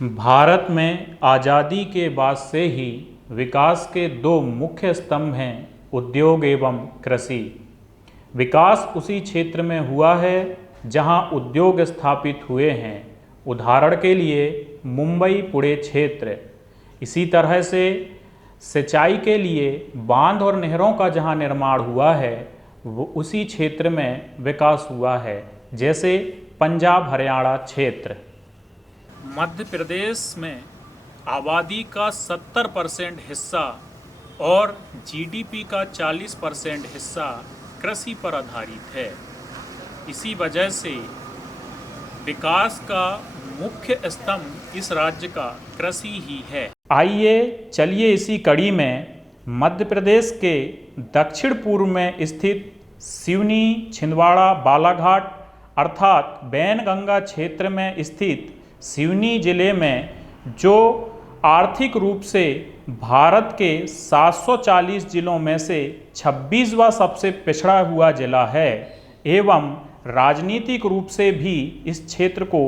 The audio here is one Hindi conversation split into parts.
भारत में आज़ादी के बाद से ही विकास के दो मुख्य स्तंभ हैं उद्योग एवं कृषि। विकास उसी क्षेत्र में हुआ है जहां उद्योग स्थापित हुए हैं, उदाहरण के लिए मुंबई पुणे क्षेत्र। इसी तरह से सिंचाई के लिए बांध और नहरों का जहां निर्माण हुआ है वो उसी क्षेत्र में विकास हुआ है, जैसे पंजाब हरियाणा क्षेत्र। मध्य प्रदेश में आबादी का 70% हिस्सा और जीडीपी का 40% हिस्सा कृषि पर आधारित है। इसी वजह से विकास का मुख्य स्तंभ इस राज्य का कृषि ही है। आइए चलिए इसी कड़ी में मध्य प्रदेश के दक्षिण पूर्व में स्थित सिवनी, छिंदवाड़ा, बालाघाट अर्थात वैनगंगा क्षेत्र में स्थित सिवनी जिले में, जो आर्थिक रूप से भारत के 740 जिलों में से 26वां सबसे पिछड़ा हुआ जिला है एवं राजनीतिक रूप से भी इस क्षेत्र को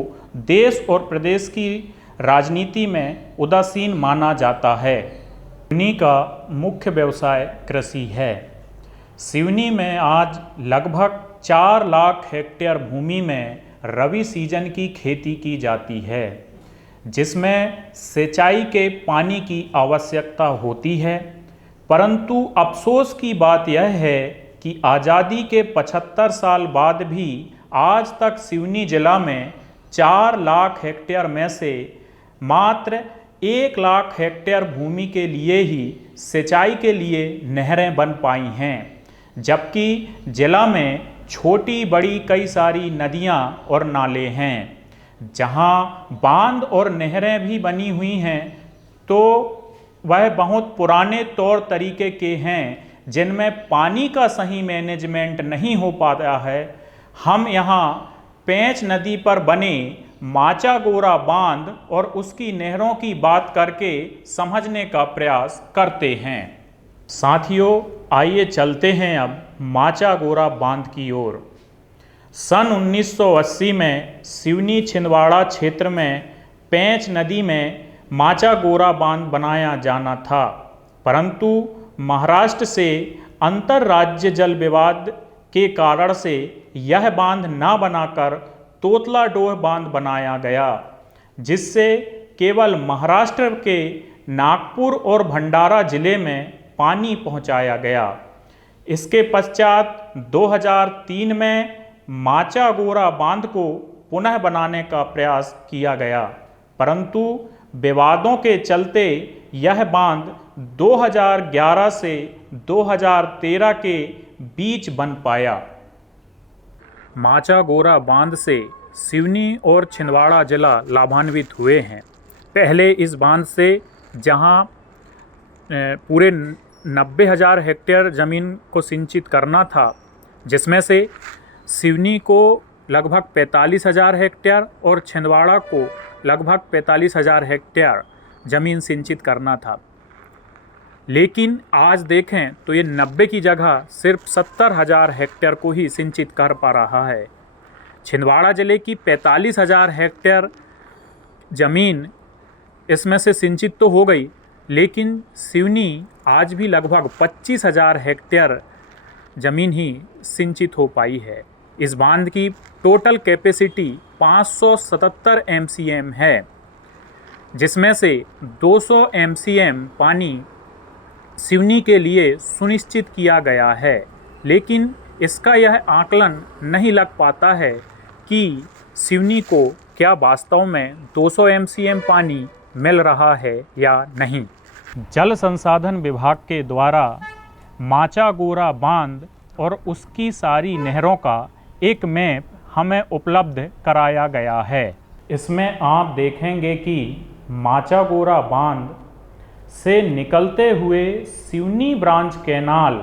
देश और प्रदेश की राजनीति में उदासीन माना जाता है। सिवनी का मुख्य व्यवसाय कृषि है। सिवनी में आज लगभग 4 लाख हेक्टेयर भूमि में रबी सीजन की खेती की जाती है, जिसमें सिंचाई के पानी की आवश्यकता होती है। परंतु अफसोस की बात यह है कि आज़ादी के 75 साल बाद भी आज तक सिवनी जिला में 4 लाख हेक्टेयर में से मात्र 1 लाख हेक्टेयर भूमि के लिए ही सिंचाई के लिए नहरें बन पाई हैं, जबकि जिला में छोटी बड़ी कई सारी नदियां और नाले हैं। जहां बांध और नहरें भी बनी हुई हैं तो वह बहुत पुराने तौर तरीके के हैं जिनमें पानी का सही मैनेजमेंट नहीं हो पाता है। हम यहाँ पेंच नदी पर बने माचागोरा बांध और उसकी नहरों की बात करके समझने का प्रयास करते हैं। साथियों, आइए चलते हैं अब माचागोरा बांध की ओर। सन 1980 में सिवनी छिंदवाड़ा क्षेत्र में पेंच नदी में माचागोरा बांध बनाया जाना था, परंतु महाराष्ट्र से अंतर्राज्य जल विवाद के कारण से यह बांध न बनाकर तोतलाडोह बांध बनाया गया, जिससे केवल महाराष्ट्र के नागपुर और भंडारा जिले में पानी पहुंचाया गया। इसके पश्चात 2003 में माचागोरा बांध को पुनः बनाने का प्रयास किया गया, परंतु विवादों के चलते यह बांध 2011 से 2013 के बीच बन पाया। माचागोरा बांध से सिवनी और छिंदवाड़ा जिला लाभान्वित हुए हैं। पहले इस बांध से जहां पूरे 90,000 हेक्टेयर ज़मीन को सिंचित करना था, जिसमें से सिवनी को लगभग 45,000 हेक्टेयर और छिंदवाड़ा को लगभग 45,000 हेक्टेयर ज़मीन सिंचित करना था, लेकिन आज देखें तो ये 90 की जगह सिर्फ 70,000 हेक्टेयर को ही सिंचित कर पा रहा है। छिंदवाड़ा जिले की 45,000 हेक्टेयर ज़मीन इसमें से सिंचित तो हो गई, लेकिन सिवनी आज भी लगभग 25,000 हेक्टेयर ज़मीन ही सिंचित हो पाई है। इस बांध की टोटल कैपेसिटी 577 MCM है, जिसमें से 200 MCM पानी सिवनी के लिए सुनिश्चित किया गया है, लेकिन इसका यह आकलन नहीं लग पाता है कि सिवनी को क्या वास्तव में 200 MCM पानी मिल रहा है या नहीं। जल संसाधन विभाग के द्वारा माचागोरा बांध और उसकी सारी नहरों का एक मैप हमें उपलब्ध कराया गया है। इसमें आप देखेंगे कि माचागोरा बांध से निकलते हुए सिवनी ब्रांच कैनाल,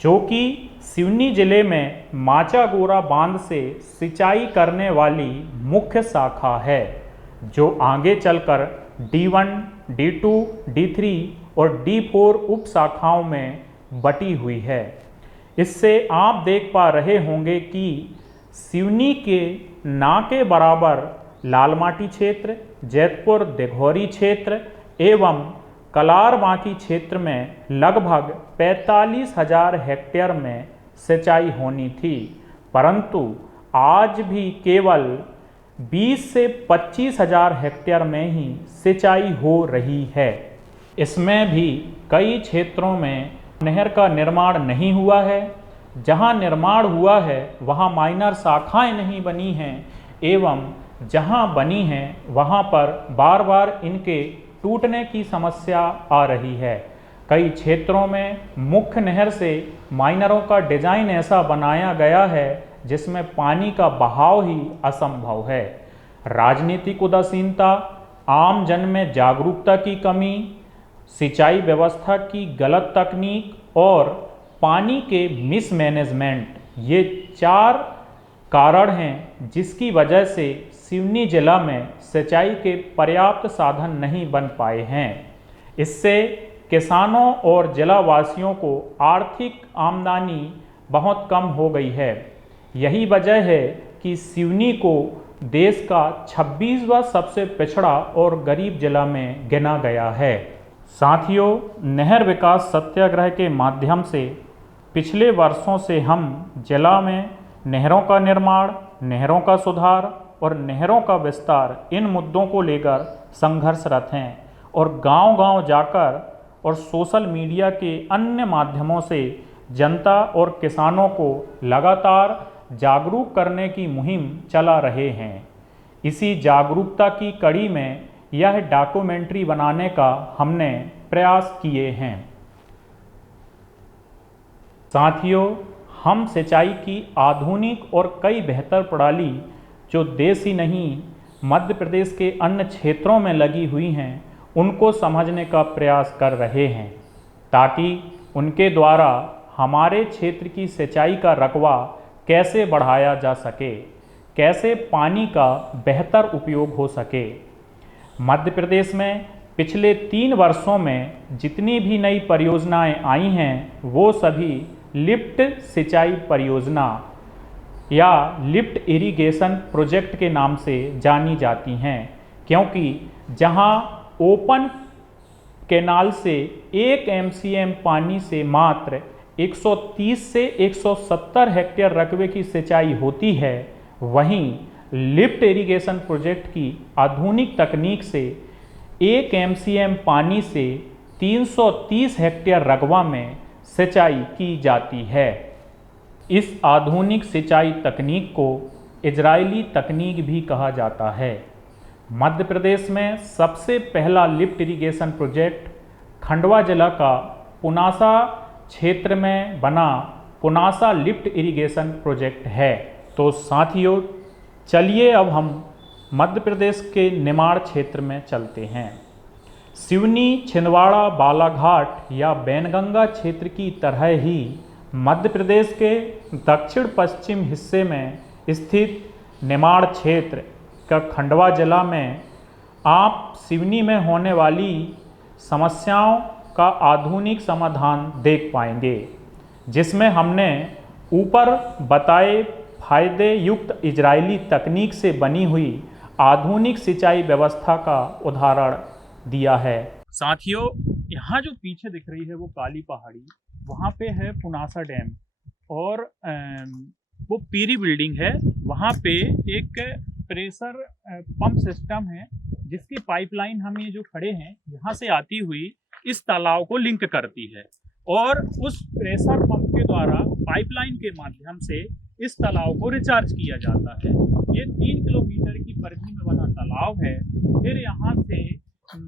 जो कि सिवनी जिले में माचागोरा बांध से सिंचाई करने वाली मुख्य शाखा है, जो आगे चलकर D1, D2, D3 और D4 उप शाखाओं में बटी हुई है। इससे आप देख पा रहे होंगे कि सिवनी के ना के बराबर लालमाटी क्षेत्र, जैतपुर दिघौरी क्षेत्र एवं कलारबांकी क्षेत्र में लगभग 45,000 हेक्टेयर में सिंचाई होनी थी, परंतु आज भी केवल 20 से 25,000 हेक्टेयर में ही सिंचाई हो रही है। इसमें भी कई क्षेत्रों में नहर का निर्माण नहीं हुआ है। जहां निर्माण हुआ है वहां माइनर शाखाएं नहीं बनी हैं एवं जहां बनी हैं वहां पर बार बार इनके टूटने की समस्या आ रही है। कई क्षेत्रों में मुख्य नहर से माइनरों का डिजाइन ऐसा बनाया गया है जिसमें पानी का बहाव ही असंभव है। राजनीतिक उदासीनता, आम जन में जागरूकता की कमी, सिंचाई व्यवस्था की गलत तकनीक और पानी के मिसमैनेजमेंट, ये 4 कारण हैं जिसकी वजह से सिवनी जिला में सिंचाई के पर्याप्त साधन नहीं बन पाए हैं। इससे किसानों और जिलावासियों को आर्थिक आमदनी बहुत कम हो गई है। यही वजह है कि सिवनी को देश का 26वां सबसे पिछड़ा और गरीब जिला में गिना गया है। साथियों, नहर विकास सत्याग्रह के माध्यम से पिछले वर्षों से हम जिला में नहरों का निर्माण, नहरों का सुधार और नहरों का विस्तार, इन मुद्दों को लेकर संघर्षरत हैं और गांव-गांव जाकर और सोशल मीडिया के अन्य माध्यमों से जनता और किसानों को लगातार जागरूक करने की मुहिम चला रहे हैं। इसी जागरूकता की कड़ी में यह डॉक्यूमेंट्री बनाने का हमने प्रयास किए हैं। साथियों, हम सिंचाई की आधुनिक और कई बेहतर प्रणाली जो देश ही नहीं मध्य प्रदेश के अन्य क्षेत्रों में लगी हुई हैं उनको समझने का प्रयास कर रहे हैं, ताकि उनके द्वारा हमारे क्षेत्र की सिंचाई का रकबा कैसे बढ़ाया जा सके, कैसे पानी का बेहतर उपयोग हो सके। मध्य प्रदेश में पिछले 3 वर्षों में जितनी भी नई परियोजनाएं आई हैं वो सभी लिफ्ट सिंचाई परियोजना या लिफ्ट इरिगेशन प्रोजेक्ट के नाम से जानी जाती हैं, क्योंकि जहां ओपन कैनाल से 1 MCM पानी से मात्र 130 से 170 हेक्टेयर रकबे की सिंचाई होती है, वहीं लिफ्ट इरिगेशन प्रोजेक्ट की आधुनिक तकनीक से 1 MCM पानी से 330 हेक्टेयर रकबा में सिंचाई की जाती है। इस आधुनिक सिंचाई तकनीक को इजरायली तकनीक भी कहा जाता है। मध्य प्रदेश में सबसे पहला लिफ्ट इरिगेशन प्रोजेक्ट खंडवा जिला का पुनासा क्षेत्र में बना पुनासा लिफ्ट इरिगेशन प्रोजेक्ट है। तो साथियों, चलिए अब हम मध्य प्रदेश के निमाड़ क्षेत्र में चलते हैं। सिवनी, छिंदवाड़ा, बालाघाट या बैनगंगा क्षेत्र की तरह ही मध्य प्रदेश के दक्षिण पश्चिम हिस्से में स्थित निमाड़ क्षेत्र का खंडवा जिला में आप सिवनी में होने वाली समस्याओं का आधुनिक समाधान देख पाएंगे, जिसमें हमने ऊपर बताए फायदे युक्त इजरायली तकनीक से बनी हुई आधुनिक सिंचाई व्यवस्था का उदाहरण दिया है। साथियों, यहाँ जो पीछे दिख रही है वो काली पहाड़ी, वहाँ पे है पुनासा डैम और वो पीरी बिल्डिंग है। वहाँ पे एक प्रेशर पंप सिस्टम है जिसकी पाइपलाइन हम ये जो खड़े हैं यहाँ से आती हुई इस तालाब को लिंक करती है और उस प्रेशर पंप के द्वारा पाइपलाइन के माध्यम से इस तालाब को रिचार्ज किया जाता है। ये 3 किलोमीटर की परिधि में बना तालाब है। फिर यहाँ से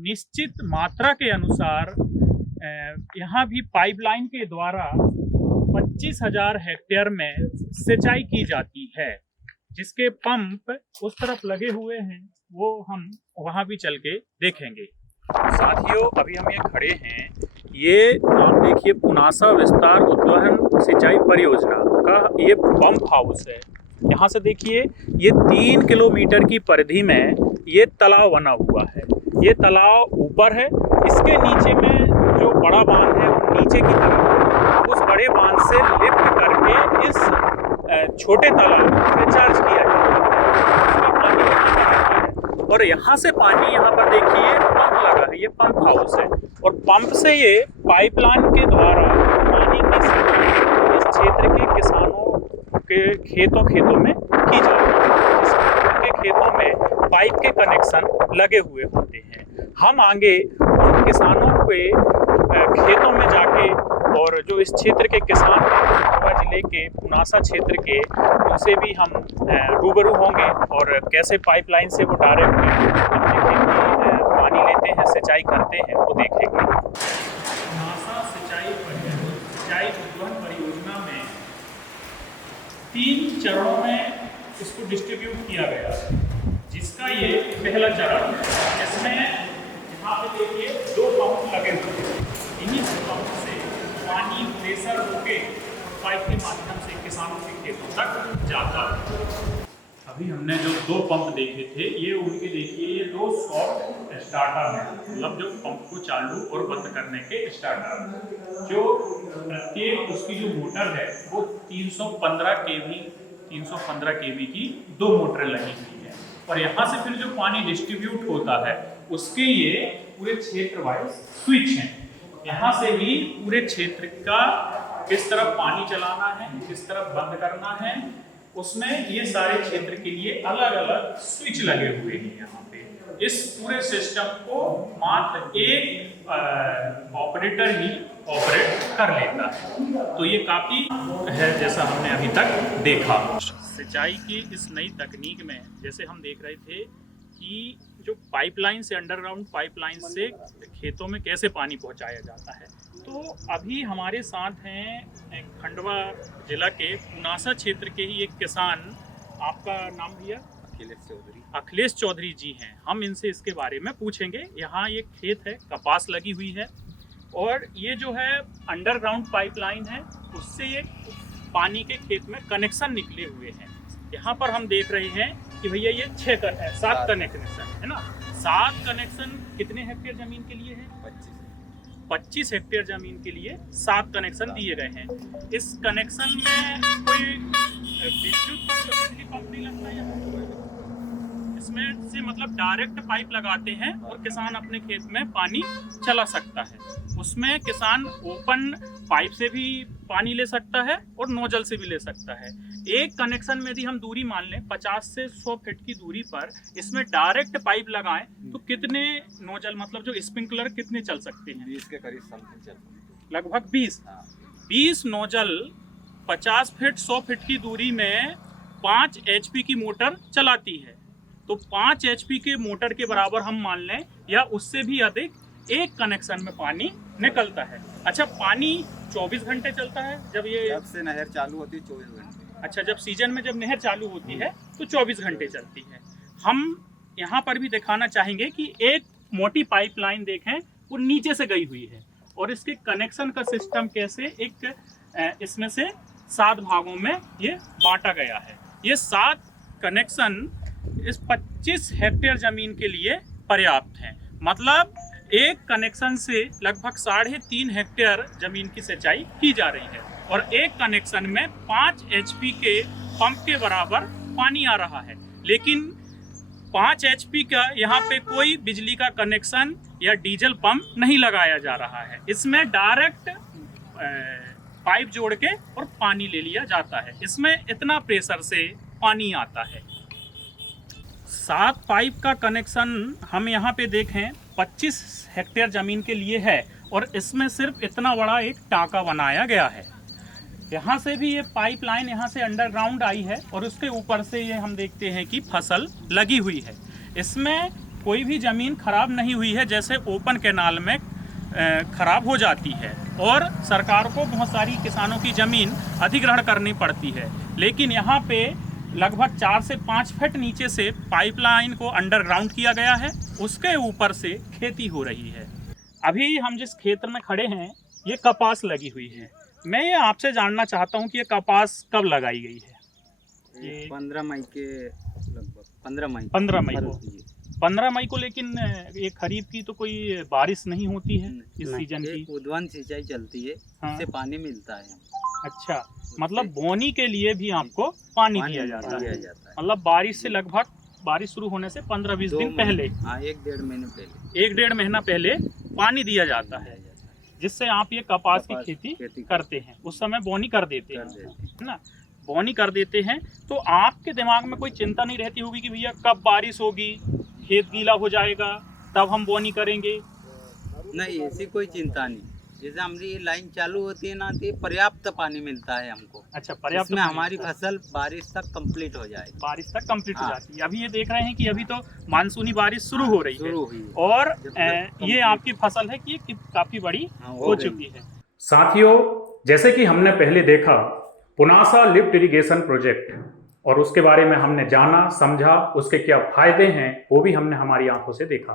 निश्चित मात्रा के अनुसार यहाँ भी पाइपलाइन के द्वारा 25,000 हेक्टेयर में सिंचाई की जाती है, जिसके पंप उस तरफ लगे हुए हैं, वो हम वहाँ भी चल के देखेंगे। साथियों, अभी हम ये खड़े हैं, ये आप देखिए पुनासा विस्तार उद्वहन सिंचाई परियोजना का ये पंप हाउस है। यहाँ से देखिए ये 3 किलोमीटर की परिधि में ये तालाब बना हुआ है। ये तालाब ऊपर है, इसके नीचे में जो बड़ा बांध है वो नीचे की तरफ, उस बड़े बांध से लिफ्ट करके इस छोटे तालाब को रिचार्ज किया जाता है। उसका पानी और यहाँ से पानी, यहाँ पर देखिए पंप लगा है, ये पंप हाउस है, और पंप से ये पाइपलाइन के द्वारा पानी की सप्लाई इस क्षेत्र के किसानों के खेतों में की जाती है, जिसके खेतों में पाइप के कनेक्शन लगे हुए होते हैं। हम आगे उन किसानों के खेतों में जाके, और जो इस क्षेत्र के किसान हैं, खंडवा जिले के पुनासा क्षेत्र के, उनसे भी हम रूबरू होंगे और कैसे पाइपलाइन से वो डायरेक्ट अपने खेत में पानी लेते हैं, सिंचाई करते हैं, वो देखेंगे। पुनासा सिंचाई उद्वहन परियोजना में 3 चरणों में इसको डिस्ट्रीब्यूट किया गया है, जिसका ये पहला चरण है। इसमें यहाँ पे देखिए 2 पंप लगे हुए हैं, इन्हीं पंप से पानी प्रेशर होके पाइप के माध्यम से किसानों के खेतों तक जाता है। अभी हमने जो 2 पंप देखे थे, ये उनके देखिए ये 2 सॉफ्ट स्टार्टर हैं, मतलब जो पंप को चालू और बंद करने के स्टार्टर। जो प्रत्येक उसकी जो मोटर है वो 315 केवी की 2 मोटर लगी हुई है, और यहाँ से फिर जो पानी डिस्ट्रीब्यूट होता है उसके ये पूरे क्षेत्र वाइज स्विच हैं। यहाँ से भी पूरे क्षेत्र का किस तरफ पानी चलाना है, किस तरफ बंद करना है, उसमें ये सारे क्षेत्र के लिए अलग अलग स्विच लगे हुए हैं। यहाँ पे इस पूरे सिस्टम को मात्र एक ऑपरेटर ही ऑपरेट कर लेता है, तो ये काफ़ी है जैसा हमने अभी तक देखा। सिंचाई की इस नई तकनीक में जैसे हम देख रहे थे कि जो पाइपलाइन से, अंडरग्राउंड पाइपलाइन से खेतों में कैसे पानी पहुंचाया जाता है, तो अभी हमारे साथ हैं खंडवा जिला के पुनासा क्षेत्र के ही एक किसान, आपका नाम भैया? अखिलेश चौधरी जी हैं। हम इनसे इसके बारे में पूछेंगे। यहाँ ये खेत है, कपास लगी हुई है, और ये जो है अंडरग्राउंड पाइपलाइन है, उससे ये पानी के खेत में कनेक्शन निकले हुए हैं। यहाँ पर हम देख रहे हैं कि भैया ये 7 कनेक्शन है ना। 7 कनेक्शन कितने हेक्टेयर जमीन के लिए है? 25 हेक्टेयर जमीन के लिए 7 कनेक्शन दिए गए हैं। इस कनेक्शन में कोई बिजली पंप नहीं लगता है, इसमें से मतलब डायरेक्ट पाइप लगाते हैं और किसान अपने खेत में पानी चला सकता है। उसमें किसान ओपन पाइप से भी पानी ले सकता है और नोजल से भी ले सकता है। एक कनेक्शन में यदि हम दूरी मान लें 50 से 100 फीट की दूरी पर इसमें डायरेक्ट पाइप लगाएं तो कितने नोजल, मतलब जो स्प्रिंकलर कितने चल सकते हैं? 20 के करीब समथिंग चल, लगभग 20 नोजल 50 फीट 100 फीट की दूरी में 5 HP की मोटर चलाती है। तो 5 HP के मोटर के बराबर हम मान लें या उससे भी अधिक एक कनेक्शन में पानी निकलता है। अच्छा, पानी 24 घंटे चलता है जब से नहर चालू होती है 24 घंटे। अच्छा, जब सीजन में जब नहर चालू होती है तो 24 घंटे चलती है। हम यहाँ पर भी दिखाना चाहेंगे कि एक मोटी पाइपलाइन देखें, वो नीचे से गई हुई है, और इसके कनेक्शन का सिस्टम कैसे इसमें से 7 भागों में ये बांटा गया है। ये 7 कनेक्शन इस 25 हेक्टेयर जमीन के लिए पर्याप्त हैं। मतलब एक कनेक्शन से लगभग 3.5 हेक्टेयर जमीन की सिंचाई की जा रही है, और एक कनेक्शन में 5 HP के पंप के बराबर पानी आ रहा है। लेकिन 5 HP का यहाँ पे कोई बिजली का कनेक्शन या डीजल पंप नहीं लगाया जा रहा है। इसमें डायरेक्ट पाइप जोड़ के और पानी ले लिया जाता है। इसमें इतना प्रेशर से पानी आता है। 7 पाइप का कनेक्शन हम यहाँ पे देखें 25 हेक्टेयर ज़मीन के लिए है, और इसमें सिर्फ इतना बड़ा एक टाँका बनाया गया है। यहाँ से भी ये पाइपलाइन यहाँ से अंडरग्राउंड आई है, और उसके ऊपर से ये हम देखते हैं कि फसल लगी हुई है। इसमें कोई भी ज़मीन खराब नहीं हुई है, जैसे ओपन कैनाल में खराब हो जाती है और सरकार को बहुत सारी किसानों की ज़मीन अधिग्रहण करनी पड़ती है। लेकिन यहाँ पे लगभग 4 से 5 फीट नीचे से पाइपलाइन को अंडरग्राउंड किया गया है, उसके ऊपर से खेती हो रही है। अभी हम जिस खेत में खड़े हैं ये कपास लगी हुई है। मैं ये आपसे जानना चाहता हूँ कि ये कपास कब लगाई गई है? ये 15 मई के लगभग 15 मई को। लेकिन ये खरीफ की तो कोई बारिश नहीं होती है इस सीजन की। उद्वहन सिंचाई चलती है, हाँ। इससे पानी मिलता है। अच्छा, मतलब बोनी के लिए भी आपको पानी दिया जाता है। मतलब बारिश से लगभग बारिश शुरू होने से 15-20 दिन पहले, हाँ 1-1.5 महीने पहले, 1-1.5 महीना पहले पानी दिया जाता है, जिससे आप ये कपास की खेती करते हैं। उस समय बोनी कर देते हैं, है ना, बोनी कर देते हैं। तो आपके दिमाग में कोई चिंता नहीं रहती होगी कि भैया कब बारिश होगी, खेत गीला हो जाएगा, तब हम बोनी करेंगे? नहीं, ऐसी कोई चिंता नहीं। जैसे हमारी लाइन चालू होती है ना, तो पर्याप्त पानी मिलता है हमको। अच्छा, पर्याप्त इसमें पानी हमारी मिलता है। फसल बारिश तक कंप्लीट हो जाए। बारिश तक कंप्लीट हो हाँ। जाती है। अभी ये देख रहे हैं कि अभी तो मानसूनी बारिश शुरू हो रही है, शुरू हुई है। और जब ये complete- आपकी फसल है कि ये काफी बड़ी हाँ, हो गई। चुकी है। साथियों, जैसे कि हमने पहले देखा पुनासा लिफ्ट इरिगेशन प्रोजेक्ट, और उसके बारे में हमने जाना समझा, उसके क्या फायदे हैं वो भी हमने हमारी आंखों से देखा।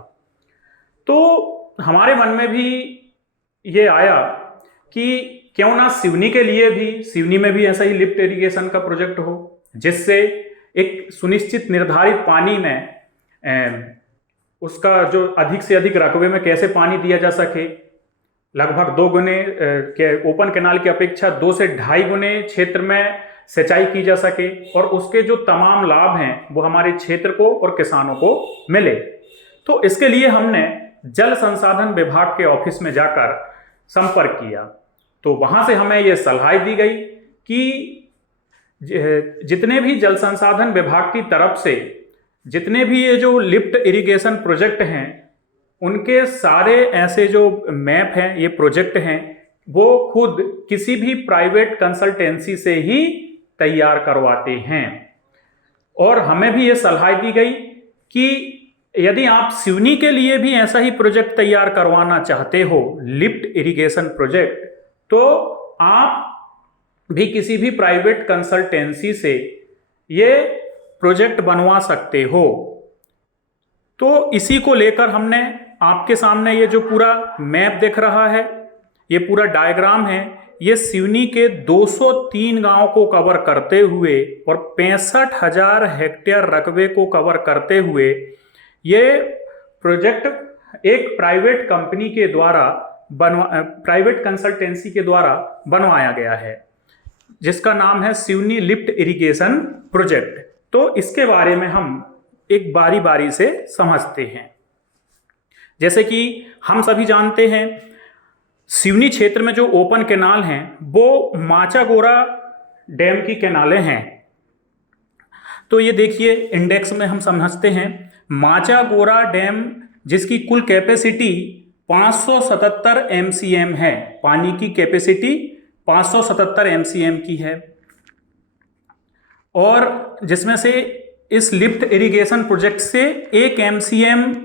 तो हमारे मन में भी ये आया कि क्यों ना सिवनी के लिए भी, सिवनी में भी ऐसा ही लिफ्ट इरिगेशन का प्रोजेक्ट हो, जिससे एक सुनिश्चित निर्धारित पानी में उसका जो अधिक से अधिक रकबे में कैसे पानी दिया जा सके, लगभग 2 गुने के ओपन कैनाल की अपेक्षा 2 से 2.5 गुने क्षेत्र में सिंचाई की जा सके, और उसके जो तमाम लाभ हैं वो हमारे क्षेत्र को और किसानों को मिले। तो इसके लिए हमने जल संसाधन विभाग के ऑफिस में जाकर संपर्क किया। तो वहाँ से हमें ये सलाह दी गई कि जितने भी जल संसाधन विभाग की तरफ से जितने भी ये जो लिफ्ट इरिगेशन प्रोजेक्ट हैं, उनके सारे ऐसे जो मैप हैं, ये प्रोजेक्ट हैं, वो खुद किसी भी प्राइवेट कंसल्टेंसी से ही तैयार करवाते हैं। और हमें भी ये सलाह दी गई कि यदि आप सिवनी के लिए भी ऐसा ही प्रोजेक्ट तैयार करवाना चाहते हो, लिफ्ट इरिगेशन प्रोजेक्ट, तो आप भी किसी भी प्राइवेट कंसल्टेंसी से ये प्रोजेक्ट बनवा सकते हो। तो इसी को लेकर हमने आपके सामने ये जो पूरा मैप दिख रहा है, ये पूरा डायग्राम है, ये सिवनी के 203 गांव को कवर करते हुए और 65,000 हेक्टेयर रकबे को कवर करते हुए ये प्रोजेक्ट एक प्राइवेट कंपनी के द्वारा प्राइवेट कंसल्टेंसी के द्वारा बनवाया गया है, जिसका नाम है सिवनी लिफ्ट इरिगेशन प्रोजेक्ट। तो इसके बारे में हम एक बारी बारी से समझते हैं। जैसे कि हम सभी जानते हैं, सिवनी क्षेत्र में जो ओपन कैनाल हैं वो माचागोरा डैम की कैनालें हैं। तो ये देखिए, इंडेक्स में हम समझते हैं, माचागोरा डैम जिसकी कुल कैपेसिटी 577 MCM है, पानी की कैपेसिटी 577 MCM की है, और जिसमें से इस लिफ्ट इरिगेशन प्रोजेक्ट से 1 MCM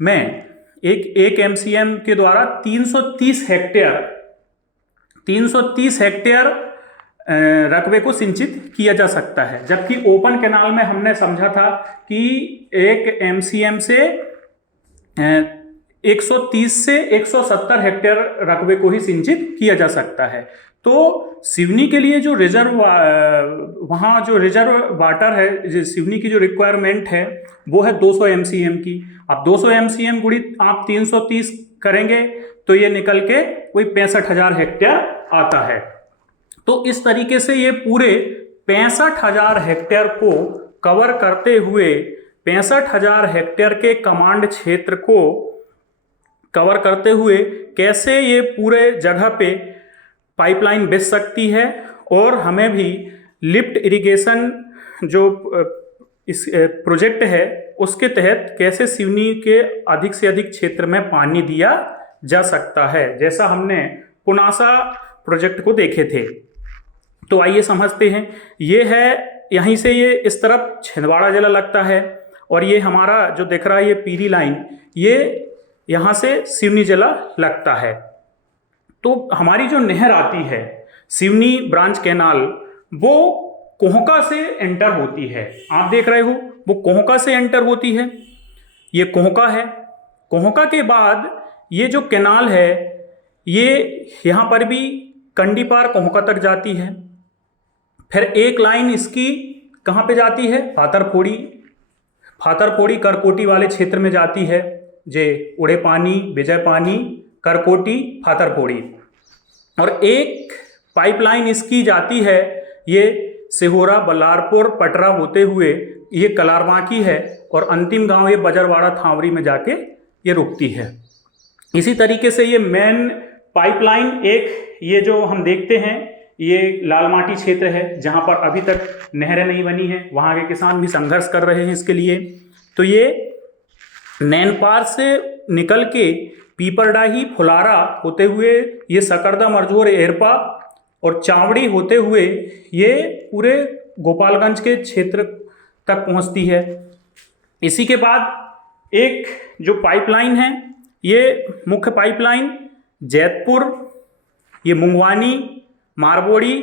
में एक MCM के द्वारा 330 हेक्टेयर रकबे को सिंचित किया जा सकता है। जबकि ओपन कैनाल में हमने समझा था कि 1 MCM से 130 से 170 हेक्टेयर रकबे को ही सिंचित किया जा सकता है। तो सिवनी के लिए जो वहाँ जो रिजर्व वाटर है, सिवनी की जो रिक्वायरमेंट है वो है 200 MCM की। अब 200 MCM गुणित आप 330 करेंगे तो ये निकल के वही 65,000 हेक्टेयर आता है। तो इस तरीके से ये पूरे 65,000 हेक्टेयर को कवर करते हुए 65,000 हेक्टेयर के कमांड क्षेत्र को कवर करते हुए कैसे ये पूरे जगह पे पाइपलाइन बिछ सकती है, और हमें भी लिफ्ट इरिगेशन जो इस प्रोजेक्ट है उसके तहत कैसे सिवनी के अधिक से अधिक क्षेत्र में पानी दिया जा सकता है, जैसा हमने पुनासा प्रोजेक्ट को देखे थे। तो आइए समझते हैं। ये है, यहीं से ये इस तरफ छिंदवाड़ा जिला लगता है, और ये हमारा जो दिख रहा है ये पीरी लाइन, ये यहाँ से सिवनी जिला लगता है। तो हमारी जो नहर आती है सिवनी ब्रांच कैनाल, वो कोहका से एंटर होती है। आप देख रहे हो वो कोहका से एंटर होती है, ये कोहका है। कोहका के बाद ये जो कैनाल है ये यहाँ पर भी कंडीपार कोहका तक जाती है। फिर एक लाइन इसकी कहाँ पे जाती है, फातरफोड़ी करकोटी वाले क्षेत्र में जाती है, जे उड़े पानी, विजय पानी, करकोटी, फातरफोड़ी। और एक पाइपलाइन इसकी जाती है ये सिहोरा, बल्लारपुर, पटरा होते हुए ये कलारबांकी है और अंतिम गांव ये बजरवाड़ा थावरी में जाके ये रुकती है। इसी तरीके से ये मेन पाइपलाइन एक ये जो हम देखते हैं ये लाल माटी क्षेत्र है जहां पर अभी तक नहरें नहीं बनी हैं, वहां के किसान भी संघर्ष कर रहे हैं इसके लिए। तो ये नैनपार से निकल के पीपरडाही फुलारा होते हुए ये सकरदा मरझोर एरपा और चावड़ी होते हुए ये पूरे गोपालगंज के क्षेत्र तक पहुंचती है। इसी के बाद एक जो पाइपलाइन है ये मुख्य पाइपलाइन जैतपुर, ये मुंगवानी, मारबोड़ी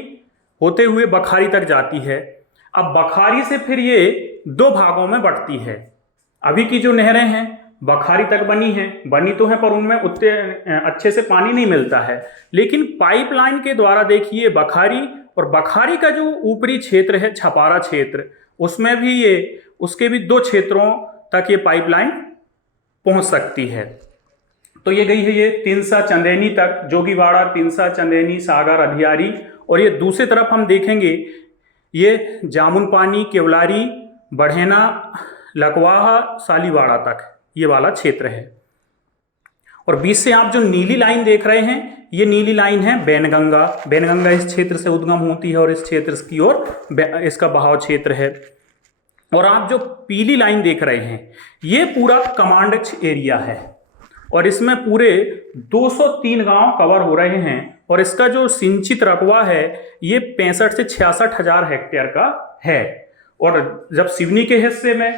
होते हुए बखारी तक जाती है। अब बखारी से फिर ये दो भागों में बंटती है। अभी की जो नहरें हैं बखारी तक बनी तो है पर उनमें उतने अच्छे से पानी नहीं मिलता है, लेकिन पाइपलाइन के द्वारा देखिए बखारी और बखारी का जो ऊपरी क्षेत्र है छपारा क्षेत्र, उसमें भी ये उसके भी दो क्षेत्रों तक ये पाइपलाइन पहुंच सकती है। तो ये गई है ये तिनसा चंदेनी तक, जोगीवाड़ा, तिनसा, चंदेनी, सागर, अधियारी। और ये दूसरी तरफ हम देखेंगे ये जामुन पानी, केवलारी, बढ़ेना, लकवाहा, सालीवाड़ा तक ये वाला क्षेत्र है। और बीच से आप जो नीली लाइन देख रहे हैं ये नीली लाइन है बैनगंगा। बैनगंगा इस क्षेत्र से उद्गम होती है और इस क्षेत्र की ओर इसका बहाव क्षेत्र है। और आप जो पीली लाइन देख रहे हैं ये पूरा कमांड एरिया है और इसमें पूरे 203 गांव कवर हो रहे हैं। और इसका जो सिंचित रकबा है ये 65 से 66 हजार हेक्टेयर का है। और जब सिवनी के हिस्से में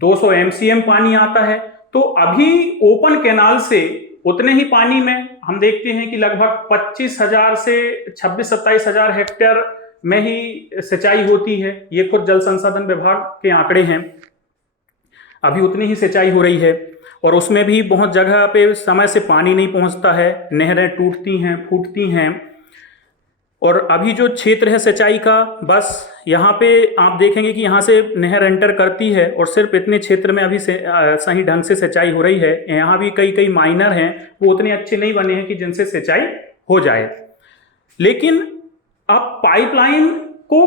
200 MCM पानी आता है तो अभी ओपन कैनाल से उतने ही पानी में हम देखते हैं कि लगभग 25,000 से 26-27 हजार हेक्टेयर में ही सिंचाई होती है। ये खुद जल संसाधन विभाग के आंकड़े हैं, अभी उतनी ही सिंचाई हो रही है। और उसमें भी बहुत जगह पे समय से पानी नहीं पहुंचता है, नहरें टूटती हैं, फूटती हैं। और अभी जो क्षेत्र है सिंचाई का, बस यहाँ पे आप देखेंगे कि यहाँ से नहर एंटर करती है और सिर्फ इतने क्षेत्र में अभी से सही ढंग से सिंचाई हो रही है। यहाँ भी कई माइनर हैं वो उतने अच्छे नहीं बने हैं कि जिनसे सिंचाई हो जाए। लेकिन अब पाइपलाइन को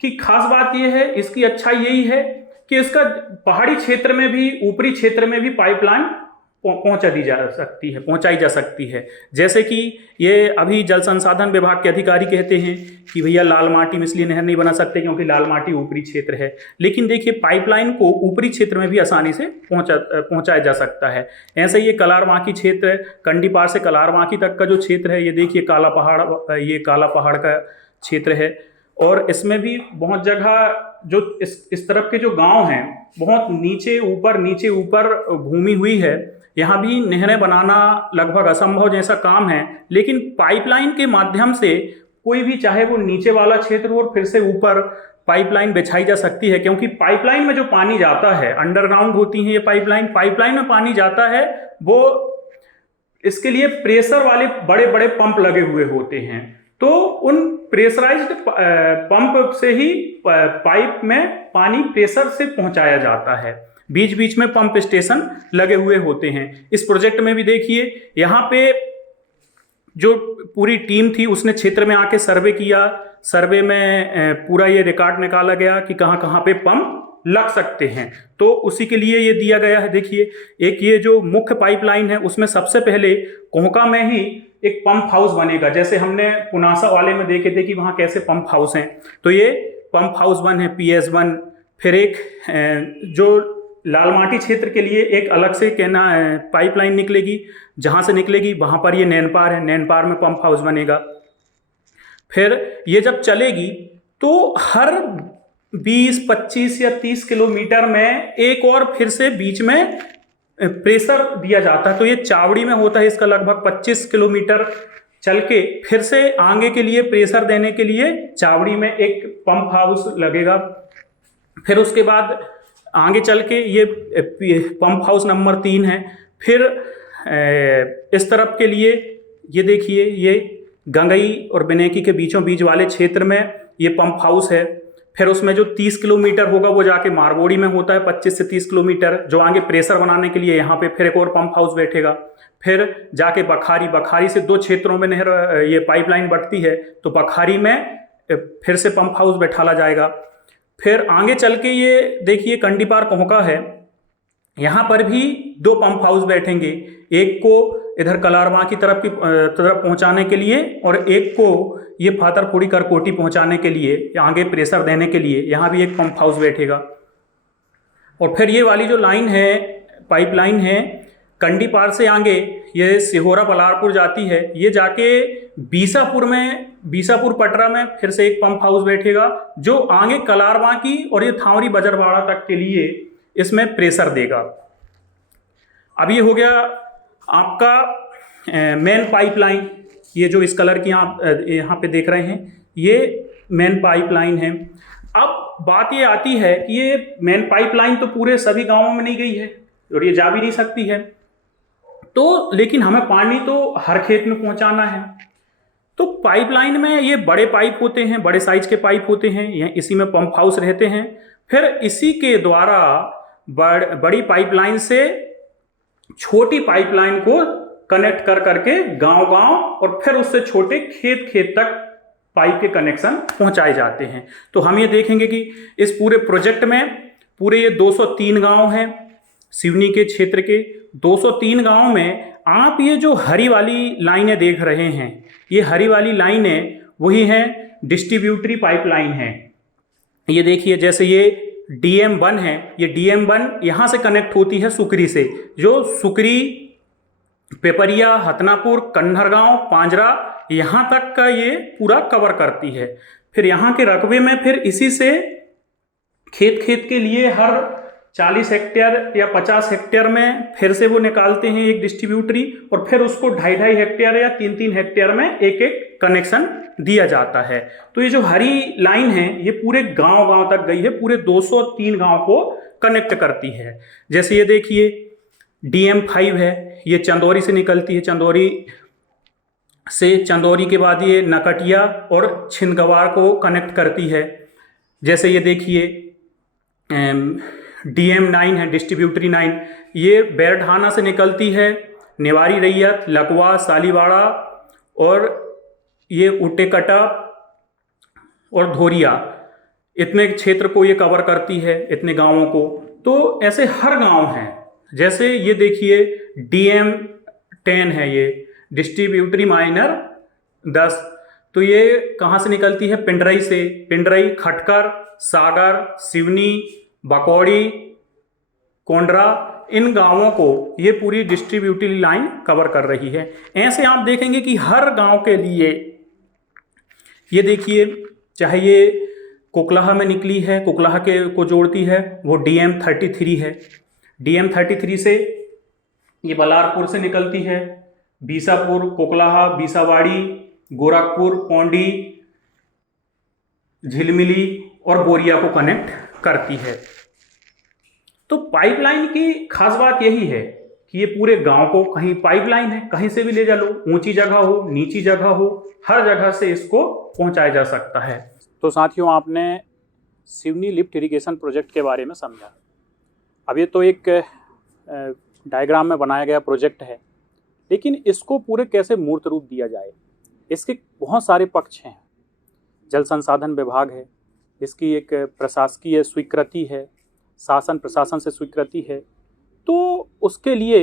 की खास बात यह है, इसकी अच्छाई यही है कि इसका पहाड़ी क्षेत्र में भी, ऊपरी क्षेत्र में भी पाइपलाइन पहुंचाई जा सकती है। जैसे कि ये अभी जल संसाधन विभाग के अधिकारी कहते हैं कि भैया लाल माटी में इसलिए नहर नहीं बना सकते क्योंकि लाल माटी ऊपरी क्षेत्र है, लेकिन देखिए पाइपलाइन को ऊपरी क्षेत्र में भी आसानी से पहुंचाया जा सकता है। ऐसे ही ये कलारबांकी क्षेत्र, कंडीपार से कलारबांकी तक का जो क्षेत्र है ये देखिए काला पहाड़ का क्षेत्र है। और इसमें भी बहुत जगह जो इस तरफ के जो गांव हैं बहुत नीचे ऊपर भूमि हुई है, यहाँ भी नहरें बनाना लगभग असंभव जैसा काम है। लेकिन पाइपलाइन के माध्यम से कोई भी चाहे वो नीचे वाला क्षेत्र हो और फिर से ऊपर पाइपलाइन बिछाई जा सकती है, क्योंकि पाइपलाइन में जो पानी जाता है, अंडरग्राउंड होती है ये पाइपलाइन में पानी जाता है, वो इसके लिए प्रेशर वाले बड़े बड़े पंप लगे हुए होते हैं। तो उन प्रेशराइज्ड पंप से ही पाइप में पानी प्रेशर से पहुंचाया जाता है। बीच बीच में पंप स्टेशन लगे हुए होते हैं। इस प्रोजेक्ट में भी देखिए यहाँ पे जो पूरी टीम थी उसने क्षेत्र में आके सर्वे किया। सर्वे में पूरा ये रिकॉर्ड निकाला गया कि कहाँ कहाँ पे पंप लग सकते हैं, तो उसी के लिए ये दिया गया है। देखिए एक ये जो मुख्य पाइपलाइन है उसमें सबसे पहले कोहका में ही एक पंप हाउस बनेगा। जैसे हमने पुनासा वाले में देखे थे कि वहाँ कैसे पंप हाउस हैं, तो ये पंप हाउस 1 है, PS1। फिर एक जो लाल माटी क्षेत्र के लिए एक अलग से कहना पाइपलाइन निकलेगी, जहाँ से निकलेगी वहाँ पर ये नैनपार है, नैनपार में पंप हाउस बनेगा। फिर ये जब चलेगी तो हर 20, 25 या 30 किलोमीटर में एक और फिर से बीच में प्रेशर दिया जाता है। तो ये चावड़ी में होता है, इसका लगभग 25 किलोमीटर चल के फिर से आगे के लिए प्रेशर देने के लिए चावड़ी में एक पंप हाउस लगेगा। फिर उसके बाद आगे चल के ये पंप हाउस नंबर 3 है। फिर इस तरफ के लिए ये देखिए ये गंगई और बिनेकी के बीचों बीच वाले क्षेत्र में ये पंप हाउस है। फिर उसमें जो 30 किलोमीटर होगा वो जाके मारबोड़ी में होता है, 25 से 30 किलोमीटर, जो आगे प्रेशर बनाने के लिए यहाँ पे फिर एक और पंप हाउस बैठेगा। फिर जाके बखारी से 2 क्षेत्रों में नहर ये पाइपलाइन बढ़ती है, तो बखारी में फिर से पंप हाउस बैठाला जाएगा। फिर आगे चल के ये देखिए कंडीपार कोहका है, यहाँ पर भी 2 पंप हाउस बैठेंगे, एक को इधर कलारवां की तरफ पहुंचाने के लिए और एक को ये फातरपुरी करकोटी पहुंचाने के लिए, आगे प्रेशर देने के लिए यहाँ भी एक पंप हाउस बैठेगा। और फिर ये वाली जो लाइन है, पाइपलाइन है, कंडीपार से आगे ये सिहोरा बलारपुर जाती है, ये जाके बीसापुर पटरा में फिर से एक पंप हाउस बैठेगा जो आगे कलारवां की और ये थावरी बजरवाड़ा तक के लिए इसमें प्रेशर देगा। अब ये हो गया आपका मेन पाइपलाइन, ये जो इस कलर की आप यहाँ पे देख रहे हैं ये मेन पाइपलाइन है। अब बात ये आती है कि ये मेन पाइपलाइन तो पूरे सभी गांवों में नहीं गई है और ये जा भी नहीं सकती है, तो लेकिन हमें पानी तो हर खेत में पहुंचाना है। तो पाइपलाइन में ये बड़े पाइप होते हैं, बड़े साइज के पाइप होते हैं, यहाँ इसी में पंप हाउस रहते हैं। फिर इसी के द्वारा बड़ी पाइपलाइन से छोटी पाइपलाइन को कनेक्ट कर करके गांव-गांव और फिर उससे छोटे खेत तक पाइप के कनेक्शन पहुंचाए जाते हैं। तो हम ये देखेंगे कि इस पूरे प्रोजेक्ट में पूरे ये 203 गांव हैं सिवनी के क्षेत्र के। 203 गांव में आप ये जो हरी वाली लाइनें देख रहे हैं, ये हरी वाली लाइनें वही हैं डिस्ट्रीब्यूटरी पाइपलाइन है। ये देखिए जैसे ये DM1 है, ये DM1 यहाँ से कनेक्ट होती है सुकरी से, जो सुकरी, पेपरिया, हतनापुर, कन्हरगांव, पांजरा यहाँ तक का ये पूरा कवर करती है। फिर यहाँ के रकबे में फिर इसी से खेत के लिए हर 40 हेक्टेयर या 50 हेक्टेयर में फिर से वो निकालते हैं एक डिस्ट्रीब्यूटरी, और फिर उसको 2.5 हेक्टेयर या 3-3 हेक्टेयर में एक कनेक्शन दिया जाता है। तो ये जो हरी लाइन है ये पूरे गांव तक गई है, पूरे 203 गांव को कनेक्ट करती है। जैसे ये देखिए DM5 है, ये चंदौरी से निकलती है, चंदौरी के बाद ये नकटिया और छिंदगवार को कनेक्ट करती है। जैसे ये देखिए DM9 है, डिस्ट्रीब्यूटरी 9, ये बैरढाना से निकलती है, नेवारी रैयत, लकवा, सालीवाड़ा और ये उटेकटा और धोरिया, इतने क्षेत्र को ये कवर करती है, इतने गांवों को। तो ऐसे हर गांव हैं। जैसे ये देखिए DM10 है, ये डिस्ट्रीब्यूटरी माइनर 10, तो ये कहाँ से निकलती है? पिंडरई से। पिंडरई, खटकर, सागर, सिवनी, बकौड़ी, कोंडरा, इन गांवों को ये पूरी डिस्ट्रीब्यूटरी लाइन कवर कर रही है। ऐसे आप देखेंगे कि हर गांव के लिए, ये देखिए चाहे ये कोकलाहा में निकली है, कोकलाहा के को जोड़ती है, वो DM33 है। DM33 से ये बलारपुर से निकलती है, बीसापुर, कोकलाहा, बीसावाड़ी, गोरखपुर, पौंडी, झिलमिली और बोरिया को कनेक्ट करती है। तो पाइपलाइन की खास बात यही है कि ये पूरे गांव को, कहीं पाइपलाइन है कहीं से भी ले जा लो, ऊंची जगह हो, नीची जगह हो, हर जगह से इसको पहुंचाया जा सकता है। तो साथियों, आपने सिवनी लिफ्ट इरिगेशन प्रोजेक्ट के बारे में समझा। अब ये तो एक डायग्राम में बनाया गया प्रोजेक्ट है, लेकिन इसको पूरे कैसे मूर्त रूप दिया जाए, इसके बहुत सारे पक्ष हैं। जल संसाधन विभाग है, इसकी एक प्रशासकीय स्वीकृति है, शासन प्रशासन से स्वीकृति है। तो उसके लिए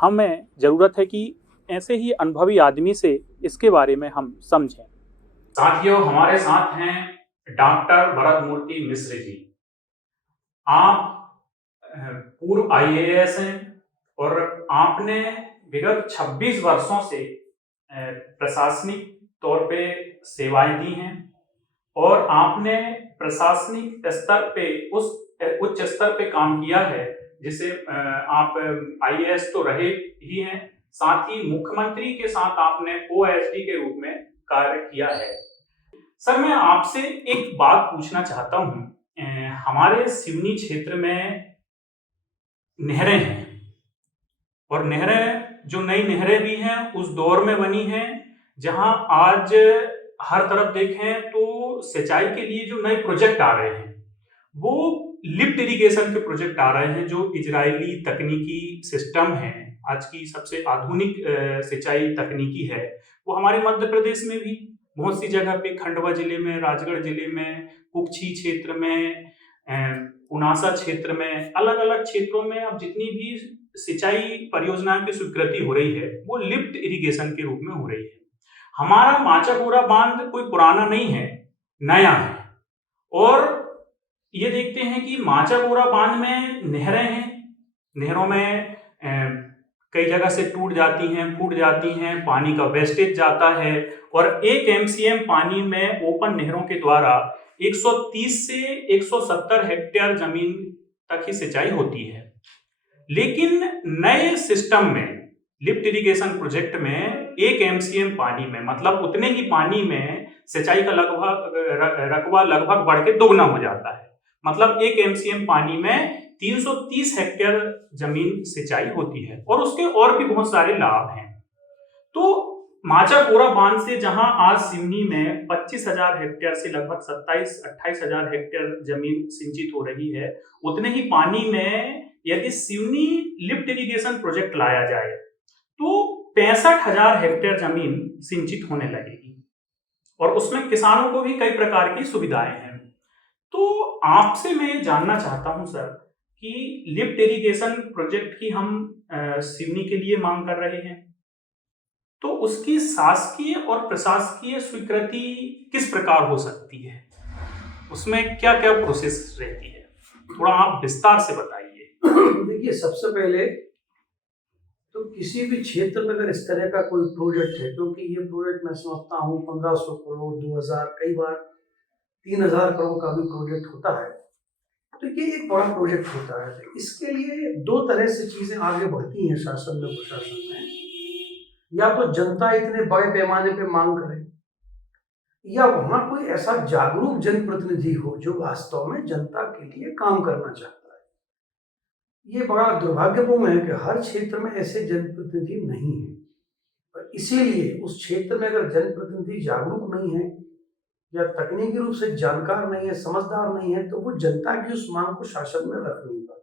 हमें ज़रूरत है कि ऐसे ही अनुभवी आदमी से इसके बारे में हम समझें। साथियों, हमारे साथ हैं डॉक्टर भरत मूर्ति मिश्र जी। आप पूर्व IAS हैं और आपने विगत 26 वर्षों से प्रशासनिक तौर पे सेवाएं दी हैं और आपने प्रशासनिक स्तर पे उस उच्च स्तर पे काम किया है जिसे आप IAS तो रहे ही हैं, साथ ही मुख्यमंत्री के साथ आपने OSD के रूप में कार्य किया है। सर, मैं आपसे एक बात पूछना चाहता हूँ। हमारे सिवनी क्षेत्र में नहरें हैं और नहरें, जो नई नहरें भी हैं उस दौर में बनी हैं जहां आज हर तरफ देखें तो सिंचाई के लिए जो नए प्रोजेक्ट आ रहे हैं वो लिफ्ट इरिगेशन के प्रोजेक्ट आ रहे हैं, जो इजरायली तकनीकी सिस्टम है, आज की सबसे आधुनिक सिंचाई तकनीकी है। वो हमारे मध्य प्रदेश में भी बहुत सी जगह पे खंडवा जिले में, राजगढ़ जिले में, कुक्षी क्षेत्र में, उनासा क्षेत्र में, अलग अलग क्षेत्रों में अब जितनी भी सिंचाई परियोजनाओं की स्वीकृति हो रही है वो लिफ्ट इरिगेशन के रूप में हो रही है। हमारा माचागोरा बांध कोई पुराना नहीं है, नया है। और ये देखते हैं कि माचागोरा बांध में नहरें हैं, नहरों में कई जगह से टूट जाती हैं, फूट जाती हैं, पानी का वेस्टेज जाता है और 1 MCM पानी में ओपन नहरों के द्वारा 130 से 170 हेक्टेयर जमीन तक ही सिंचाई होती है। लेकिन नए सिस्टम में, लिफ्ट इरिगेशन प्रोजेक्ट में 1 MCM पानी में, मतलब उतने ही पानी में सिंचाई का रकबा लगभग बढ़ के दोगुना हो जाता है। मतलब 1 MCM पानी में 330 हेक्टेयर जमीन सिंचाई होती है और उसके और भी बहुत सारे लाभ हैं। तो माचागोरा बांध से जहां आज सिवनी में 25,000 हेक्टेयर से लगभग 27-28,000 हेक्टेयर जमीन सिंचित हो रही है, उतने ही पानी में यदि सिवनी लिफ्ट इरिगेशन प्रोजेक्ट लाया जाए तो 65,000 हेक्टेयर जमीन सिंचित होने लगेगी और उसमें किसानों को भी कई प्रकार की सुविधाएं हैं। तो आपसे मैं जानना चाहता हूं सर कि लिफ्ट इरिगेशन प्रोजेक्ट की हम सिवनी के लिए मांग कर रहे हैं, तो उसकी शासकीय और प्रशासकीय स्वीकृति किस प्रकार हो सकती है, उसमें क्या क्या प्रोसेस रहती है, थोड़ा आप विस्तार से बताइए। देखिए, सबसे पहले तो किसी भी क्षेत्र में अगर इस तरह का कोई प्रोजेक्ट है, क्योंकि ये प्रोजेक्ट मैं समझता हूँ 1500 करोड़, 2000, कई बार 3000 करोड़ का भी प्रोजेक्ट होता है, तो ये एक बड़ा प्रोजेक्ट होता है। तो इसके लिए 2 तरह से चीजें आगे बढ़ती हैं शासन में, प्रशासन में। या तो जनता इतने बड़े पैमाने पे मांग करे, या वहां कोई ऐसा जागरूक जनप्रतिनिधि हो जो वास्तव में जनता के लिए काम करना चाहता है। ये बड़ा दुर्भाग्यपूर्ण है कि हर क्षेत्र में ऐसे जनप्रतिनिधि नहीं है, और इसीलिए उस क्षेत्र में अगर जनप्रतिनिधि जागरूक नहीं है या तकनीकी रूप से जानकार नहीं है, समझदार नहीं है, तो वो जनता की उस मांग को शासन में रख नहीं पाता।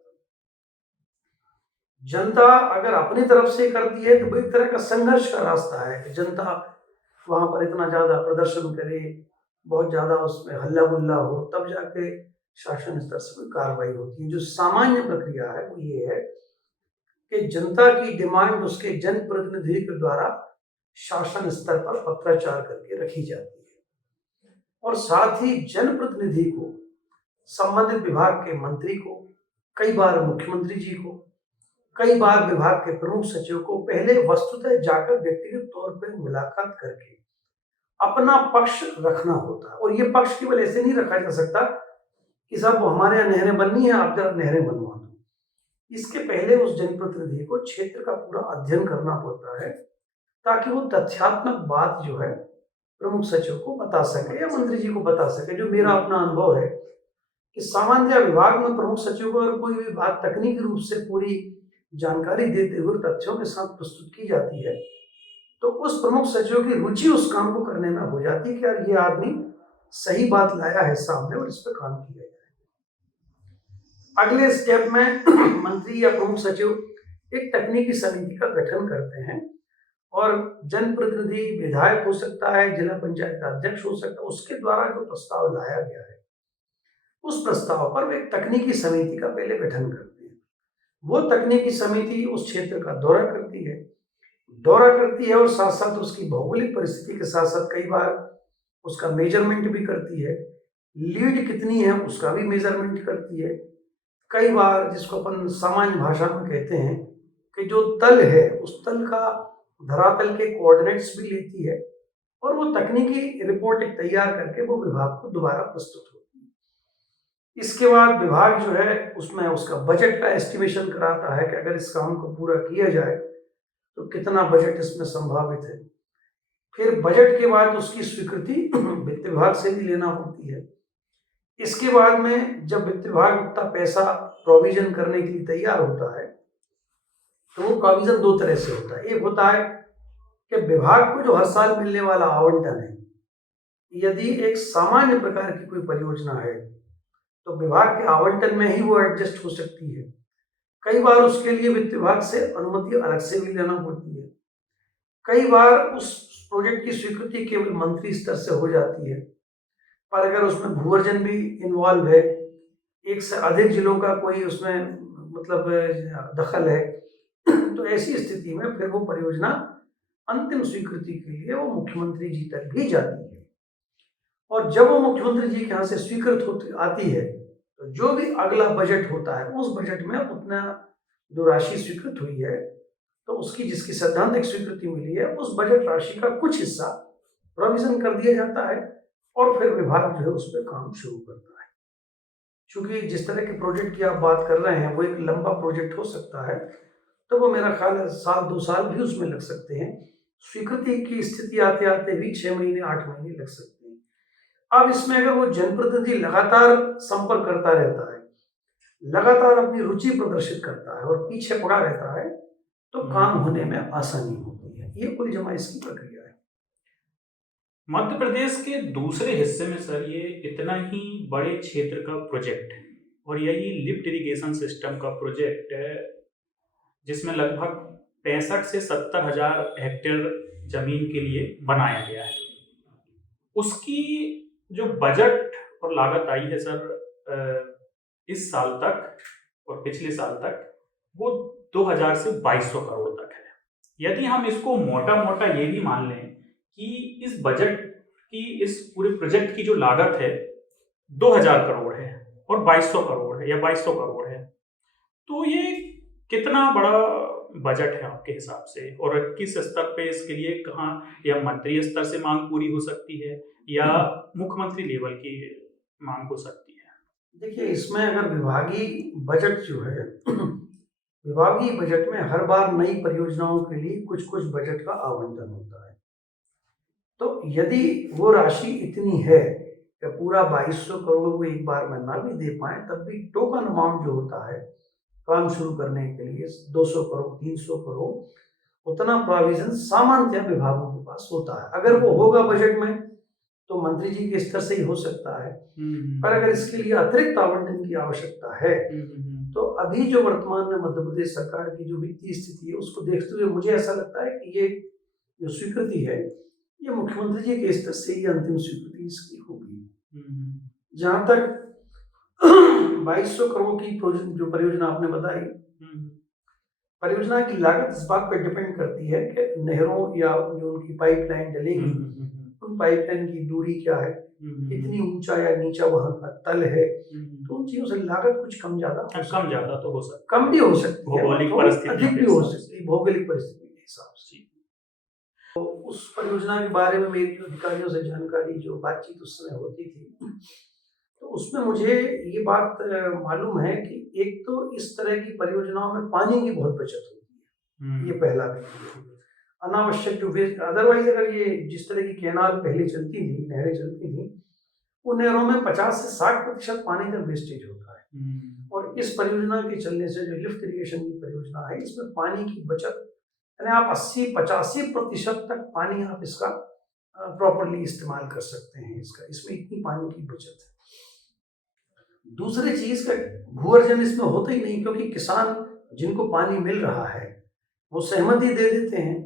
जनता अगर अपनी तरफ से करती है तो वो एक तरह का संघर्ष का रास्ता है कि जनता वहां पर इतना ज्यादा प्रदर्शन करे, बहुत ज्यादा उसमें हल्ला गुल्ला हो, तब जाके शासन स्तर से कोई कार्रवाई होती है। जो सामान्य प्रक्रिया है वो ये है कि जनता की डिमांड उसके जनप्रतिनिधि के द्वारा शासन स्तर पर पत्राचार करके रखी जाती है, और साथ ही जनप्रतिनिधि को, संबंधित विभाग के मंत्री को, कई बार मुख्यमंत्री जी को, कई बार विभाग के प्रमुख सचिव को पहले वस्तुतः जाकर व्यक्तिगत तौर पर मुलाकात करके अपना पक्ष रखना होता है। और ये पक्ष केवल ऐसे नहीं रखा जा सकता कि साहब हमारे यहाँ नहरें बननी है, आप जरा नहरें बनवा दो। इसके पहले उस जनप्रतिनिधि को क्षेत्र का पूरा अध्ययन करना पड़ता है, ताकि वो तथ्यात्मक बात जो है प्रमुख सचिव को बता सके या मंत्री जी को बता सके। जो मेरा अपना अनुभव है कि सामान्य विभाग में प्रमुख सचिव को अगर कोई भी बात तकनीकी रूप से पूरी जानकारी देते हुए तथ्यों के साथ प्रस्तुत की जाती है, तो उस प्रमुख सचिव की रुचि उस काम को करने में हो जाती है कि यार ये आदमी सही बात लाया है सामने और इस पर काम किया जाए। अगले स्टेप में मंत्री या प्रमुख सचिव एक तकनीकी समिति का गठन करते हैं, और जनप्रतिनिधि, विधायक हो सकता है, जिला पंचायत का अध्यक्ष हो सकता है, उसके द्वारा जो प्रस्ताव लाया गया है उस प्रस्ताव पर वे एक तकनीकी समिति का पहले गठन करते हैं। वो तकनीकी समिति उस क्षेत्र का दौरा करती है और साथ साथ उसकी भौगोलिक परिस्थिति के साथ साथ कई बार उसका मेजरमेंट भी करती है। लीड कितनी है उसका भी मेजरमेंट करती है। कई बार जिसको अपन सामान्य भाषा में कहते हैं कि जो तल है उस तल का, धरातल के कोऑर्डिनेट्स भी लेती है, और वो तकनीकी रिपोर्ट एक तैयार करके वो विभाग को दोबारा प्रस्तुत होती है। इसके बाद विभाग जो है उसमें उसका बजट का एस्टिमेशन कराता है कि अगर इस काम को पूरा किया जाए तो कितना बजट इसमें संभावित है। फिर बजट के बाद उसकी स्वीकृति वित्त विभाग से भी लेना होती है। इसके बाद में जब वित्त विभाग उतना पैसा प्रोविजन करने के लिए तैयार होता है तो वो प्रोविजन 2 तरह से होता है। एक होता है कि विभाग को जो हर साल मिलने वाला आवंटन है, यदि एक सामान्य प्रकार की कोई परियोजना है तो विभाग के आवंटन में ही वो एडजस्ट हो सकती है। कई बार उसके लिए वित्त विभाग से अनुमति अलग से भी लेना पड़ती है। कई बार उस प्रोजेक्ट की स्वीकृति केवल मंत्री स्तर से हो जाती है, पर अगर उसमें भूअर्जन भी इन्वॉल्व है, एक से अधिक जिलों का कोई उसमें मतलब दखल है, तो ऐसी स्थिति में फिर वो परियोजना अंतिम स्वीकृति के लिए वो मुख्यमंत्री जी तक भी जाती है। और जब वो मुख्यमंत्री जी के यहाँ से स्वीकृत होती आती है, तो जो भी अगला बजट होता है उस बजट में उतना जो राशि स्वीकृत हुई है, तो उसकी जिसकी सैद्धांतिक स्वीकृति मिली है, उस बजट राशि का कुछ हिस्सा प्रोविजन कर दिया जाता है और फिर विभाग जो है उस पर काम शुरू करता है। चूंकि जिस तरह के प्रोजेक्ट की आप बात कर रहे हैं वो एक लंबा प्रोजेक्ट हो सकता है, तो वो मेरा ख्याल है 1-2 साल भी उसमें लग सकते हैं। स्वीकृति की स्थिति आते आते भी 6 महीने 8 महीने लग सकते हैं। अब इसमें अगर वो जनप्रतिनिधि लगातार संपर्क करता रहता है, लगातार अपनी रुचि प्रदर्शित करता है और पीछे पड़ा रहता है, तो काम होने में आसानी होती है। ये कुल जमा इसकी प्रक्रिया है। मध्य प्रदेश के दूसरे हिस्से में सर ये इतना ही बड़े क्षेत्र का प्रोजेक्ट है और यही लिफ्ट इरिगेशन सिस्टम का प्रोजेक्ट है, जिसमें लगभग 65 से 70 हजार हेक्टेयर जमीन के लिए बनाया गया है। उसकी जो बजट और लागत आई है सर इस साल तक और पिछले साल तक वो 2000 से 2200 करोड़ तक है। यदि हम इसको मोटा मोटा ये भी मान लें कि इस बजट की इस पूरे प्रोजेक्ट की जो लागत है 2000 करोड़ है और 2200 करोड़ है या 2200 करोड़ है, तो ये कितना बड़ा बजट है आपके हिसाब से? और किस स्तर पे इसके लिए कहाँ या मंत्री स्तर से मांग पूरी हो सकती है या मुख्यमंत्री लेवल की मांग हो सकती है? देखिए, इसमें अगर विभागीय बजट जो है विभागीय बजट में हर बार नई परियोजनाओं के लिए कुछ कुछ बजट का आवंटन होता है। तो यदि वो राशि इतनी है कि पूरा 2200 करोड़ को एक बार में ना भी दे पाए, तब भी टोकन अमाउंट जो होता है काम शुरू करने के लिए 200 करोड़ 300 करोड़ उतना प्रोविजन सामान्यतः विभागों के पास होता है। अगर वो होगा बजट में तो मंत्री जी के स्तर से ही हो सकता है, पर अगर इसके लिए अतिरिक्त आवंटन की आवश्यकता है तो अभी जो वर्तमान में मध्य प्रदेश सरकार की जो वित्तीय स्थिति है उसको देखते हुए मुझे ऐसा लगता है कि ये जो स्वीकृति है ये मुख्यमंत्री जी के स्तर से ही अंतिम स्वीकृति इसकी होगी। जहां तक 2200 करोड़ की जो परियोजना आपने बताई, परियोजना की लागत इस बात पर डिपेंड करती है कि नहरों या जो उनकी पाइपलाइन डलेगी उन पाइपलाइन की दूरी क्या है, कितनी ऊंचा या नीचा वहां का तल है, तो उन चीजों से लागत कुछ कम ज्यादा तो हो सकता कम भी हो सकती है, भौगोलिक परिस्थिति अधिक भी हो सकती है भौगोलिक परिस्थिति के हिसाब से। तो उस परियोजना के बारे में मेरी अधिकारियों से जानकारी जो बातचीत उस समय होती थी, तो उसमें मुझे ये बात मालूम है कि एक तो इस तरह की परियोजनाओं में पानी की बहुत बचत होती है, ये पहला बिंदु। अनावश्यक जो वेस्ट, अदरवाइज अगर ये जिस तरह की कैनाल पहले चलती थी, नहरें चलती थी, उन नहरों में 50 से 60% पानी का वेस्टेज होता है। और इस परियोजना के चलने से जो लिफ्ट इरिगेशन की परियोजना है इसमें पानी की बचत, यानी आप 80-85% तक पानी आप इसका प्रॉपरली इस्तेमाल कर सकते हैं। इसमें इतनी पानी की बचत है। दूसरी चीज का भूअर्जन इसमें होता ही नहीं, क्योंकि किसान जिनको पानी मिल रहा है वो सहमति दे देते हैं,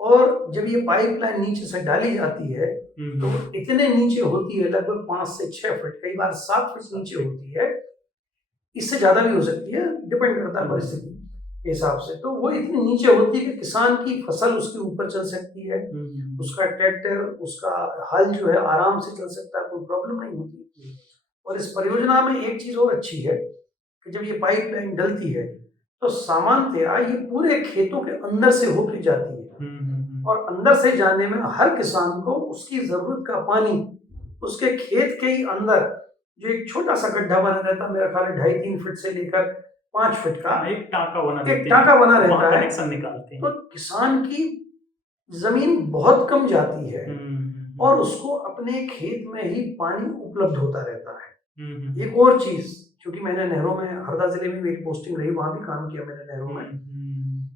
और जब ये पाइपलाइन नीचे से डाली जाती है तो इतने नीचे होती है, लगभग 5 से 6 फीट, कई बार 7 फीट नीचे होती है, इससे ज्यादा भी हो सकती है, डिपेंड करता है परिस्थिति के हिसाब से। तो वो इतनी नीचे होती है कि किसान की फसल उसके ऊपर चल सकती है, उसका ट्रैक्टर, उसका हल जो है आराम से चल सकता है, कोई प्रॉब्लम नहीं होती। और इस परियोजना में एक चीज और अच्छी है कि जब ये पाइपलाइन डलती है तो सामान्यतः ये पूरे खेतों के अंदर से होकर जाती है, और अंदर से जाने में हर किसान को उसकी जरूरत का पानी उसके खेत के ही अंदर जो एक छोटा सा गड्ढा बना रहता है, मेरा ख्याल है 2.5-3 फीट से लेकर 5 फीट का एक टाँका बना रहता है, कनेक्शन निकालते हैं। तो किसान की जमीन बहुत कम जाती है और उसको अपने खेत में ही पानी उपलब्ध होता रहता है। एक और चीज, क्योंकि मैंने नहरों में, हरदा जिले में मेरी पोस्टिंग रही, वहां भी काम किया मैंने नहरों में,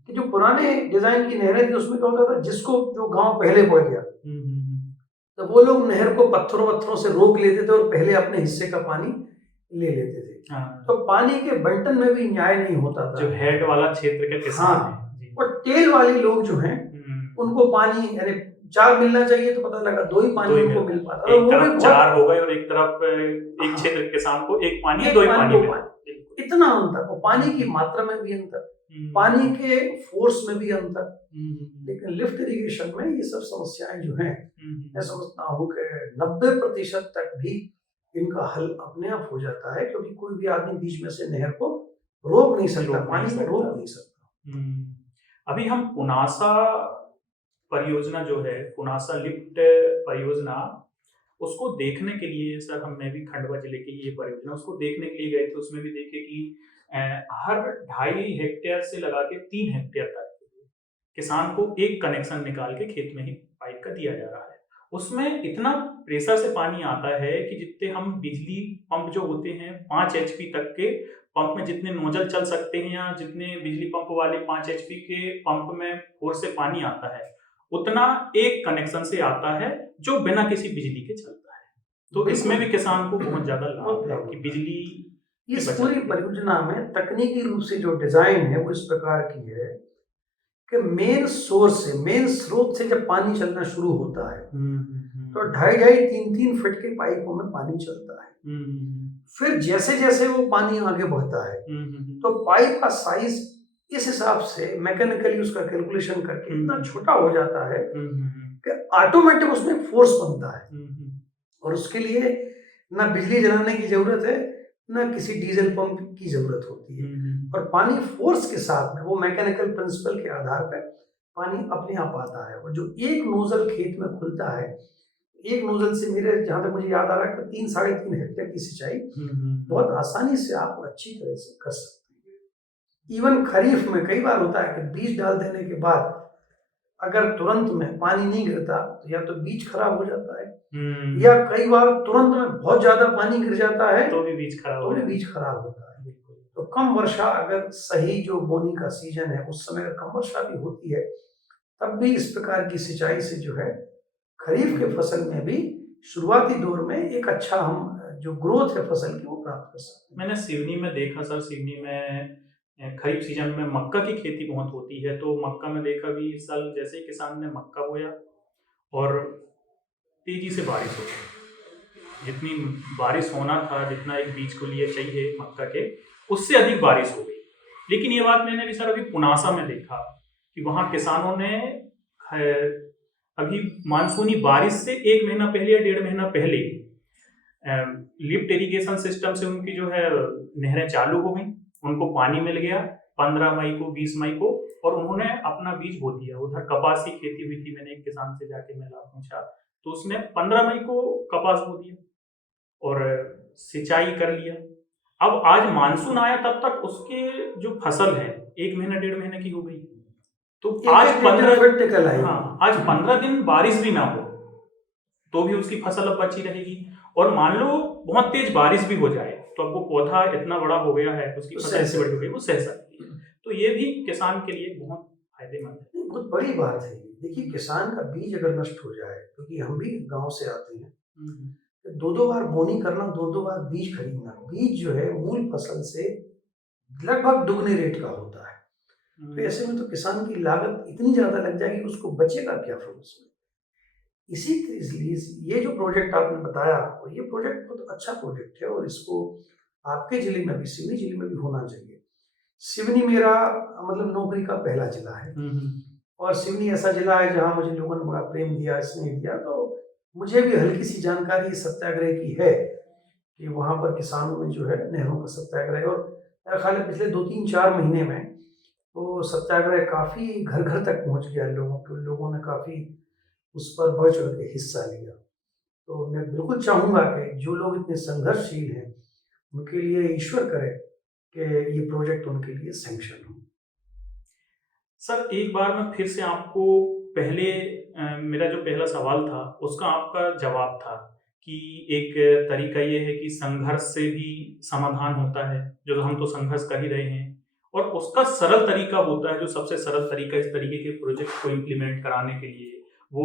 कि जो पुराने डिजाइन की नहरें थी उसमें क्या होता था, जिसको जो गांव पहले पड़ गया तो वो लोग नहर को पत्थरों से रोक लेते थे और पहले अपने हिस्से का पानी ले लेते थे। तो पानी के बंटन में भी न्याय नहीं होता था। जो हेड वाला क्षेत्र के किसान और टेल वाले लोग जो हैं उनको पानी, यानी 4 मिलना चाहिए तो पता लगा 2 ही पानी दो ही उनको मिल मिल पाता, एक वो भी तरफ बहुत 4 हो गए और एक तरफ एक हाँ। क्षेत्र के किसान को एक पानी एक 2 ही पानी, पानी दो मिल पानी। बिल्कुल। इतना अंतर, और पानी की मात्रा में भी अंतर, पानी के फोर्स में भी अंतर। लेकिन लिफ्ट इरिगेशन में ये सब समस्याएं जो हैं, मैं समझता हूँ कि 90% तक भी इनका हल अपने आप हो जाता है, क्योंकि कोई भी आदमी बीच में से नहर को रोक नहीं सकता, पानी को रोक नहीं सकता। अभी हम पुनासा परियोजना जो है, पुनासा लिफ्ट परियोजना, उसको देखने के लिए सर मैं भी खंडवा जिले की ये परियोजना उसको देखने के लिए गए थे। उसमें भी देखे कि हर 2.5 हेक्टेयर से लगा के 3 हेक्टेयर तक किसान को एक कनेक्शन निकाल के खेत में ही पाइप का दिया जा रहा है। उसमें इतना प्रेशर से पानी आता है कि जितने हम बिजली पंप जो होते हैं 5 HP तक के पंप में जितने नोजल चल सकते हैं, या जितने बिजली पंप वाले 5 HP के पंप में फोर्स से पानी आता है, उतना एक कनेक्शन से आता है जो बिना किसी बिजली के चलता है। तो इसमें भी किसान को बहुत ज्यादा लाभ है कि बिजली इस पूरी परियोजना में तकनीकी रूप से जो डिजाइन है वो इस प्रकार की है कि मेन सोर्स से, मेन स्रोत से जब पानी चलना शुरू होता है तो 2.5-3 फीट के पाइपों में पानी चलता है। फिर जैसे जैसे वो पानी आगे बढ़ता है तो पाइप का साइज इस हिसाब से मैकेनिकली उसका कैलकुलेशन करके इतना छोटा हो जाता है कि ऑटोमेटिक उसमें फोर्स बनता है, और उसके लिए ना बिजली जलाने की जरूरत है, ना किसी डीजल पंप की जरूरत होती है, और पानी फोर्स के साथ में वो मैकेनिकल प्रिंसिपल के आधार पर पानी अपने आप आता है। और जो एक नोजल खेत में खुलता है, एक नोजल से मेरे जहां तक मुझे याद आ रहा है कि 3-3.5 हेक्टेयर की सिंचाई बहुत आसानी से आप अच्छी तरह से कर सकते हैं। इवन खरीफ में कई बार होता है कि बीज डाल देने के बाद अगर तुरंत में पानी नहीं गिरता तो या तो बीज खराब हो जाता है, या कई बार तुरंत में बहुत ज्यादा पानी गिर जाता है तो भी बीज खराब होता है। तो कम वर्षा, अगर सही जो बोनी का सीजन है उस समय अगर कम वर्षा भी होती है, तब भी इस प्रकार की सिंचाई से जो है खरीफ के फसल में भी शुरुआती दौर में एक अच्छा हम जो ग्रोथ है फसल की वो प्राप्त कर सकते हैं। मैंने सिवनी में देखा सर, सिवनी में खरीफ सीजन में मक्का की खेती बहुत होती है, तो मक्का में देखा भी इस साल जैसे ही किसान ने मक्का बोया और तेजी से बारिश हो गई, जितनी बारिश होना था, जितना एक बीज को लिए चाहिए मक्का के, उससे अधिक बारिश हो गई। लेकिन ये बात मैंने भी सर अभी पुनासा में देखा कि वहाँ किसानों ने अभी मानसूनी बारिश से 1 महीना पहले या 1.5 महीना पहले लिफ्ट इरिगेशन सिस्टम से उनकी जो है नहरें चालू हो गई, उनको पानी मिल गया 15 मई को 20 मई को, और उन्होंने अपना बीज बो दिया। उधर कपास की खेती हुई थी, मैंने एक किसान से जाके मैं पूछा तो उसने 15 मई को कपास बो दिया और सिंचाई कर लिया। अब आज मानसून आया तब तक उसके जो फसल है 1 महीना 1.5 महीने की हो गई। तो आज 15 दिन बारिश भी ना हो तो भी उसकी फसल अब बची रहेगी, और मान लो बहुत तेज बारिश भी हो जाए तो अब वो पौधा इतना बड़ा हो गया है, उसकी फसल ऐसे बड़ी हो गई, वो सह सकती है। तो ये भी किसान के लिए बहुत फायदेमंद है। बहुत बड़ी बात है। देखिए, किसान का बीज अगर नष्ट हो जाए, क्योंकि हम भी गांव से आते हैं, तो 2 बार बोनी करना, 2 बार बीज खरीदना, बीज जो है मूल फसल से लगभग दुगने रेट का होता है। तो ऐसे में तो किसान की लागत इतनी ज्यादा लग जाएगी, उसको बचेगा क्या फिर उसमें। इसी इसलिए ये जो प्रोजेक्ट आपने बताया, और ये प्रोजेक्ट बहुत अच्छा प्रोजेक्ट है, और इसको आपके जिले में भी, सिवनी जिले में भी होना चाहिए। सिवनी मेरा मतलब नौकरी का पहला जिला है, और सिवनी ऐसा जिला है जहाँ मुझे लोगों ने बड़ा प्रेम दिया, स्नेह दिया, तो मुझे भी हल्की सी जानकारी सत्याग्रह की है कि वहाँ पर किसानों में जो है नहरों का सत्याग्रह, और मेरा ख्याल है पिछले 2-3-4 महीने में वो सत्याग्रह काफ़ी घर घर तक पहुँच गया, लोगों ने काफ़ी उस पर बढ़ चढ़ के हिस्सा लिया। तो मैं बिल्कुल चाहूँगा कि जो लोग इतने संघर्षशील हैं उनके लिए ईश्वर करे कि ये प्रोजेक्ट उनके लिए सैंक्शन हो। सर एक बार मैं फिर से आपको पहले मेरा जो पहला सवाल था उसका आपका जवाब था कि एक तरीका ये है कि संघर्ष से भी समाधान होता है, जो हम तो संघर्ष कर ही रहे हैं, और उसका सरल तरीका होता है, जो सबसे सरल तरीका इस तरीके के प्रोजेक्ट को इम्प्लीमेंट कराने के लिए वो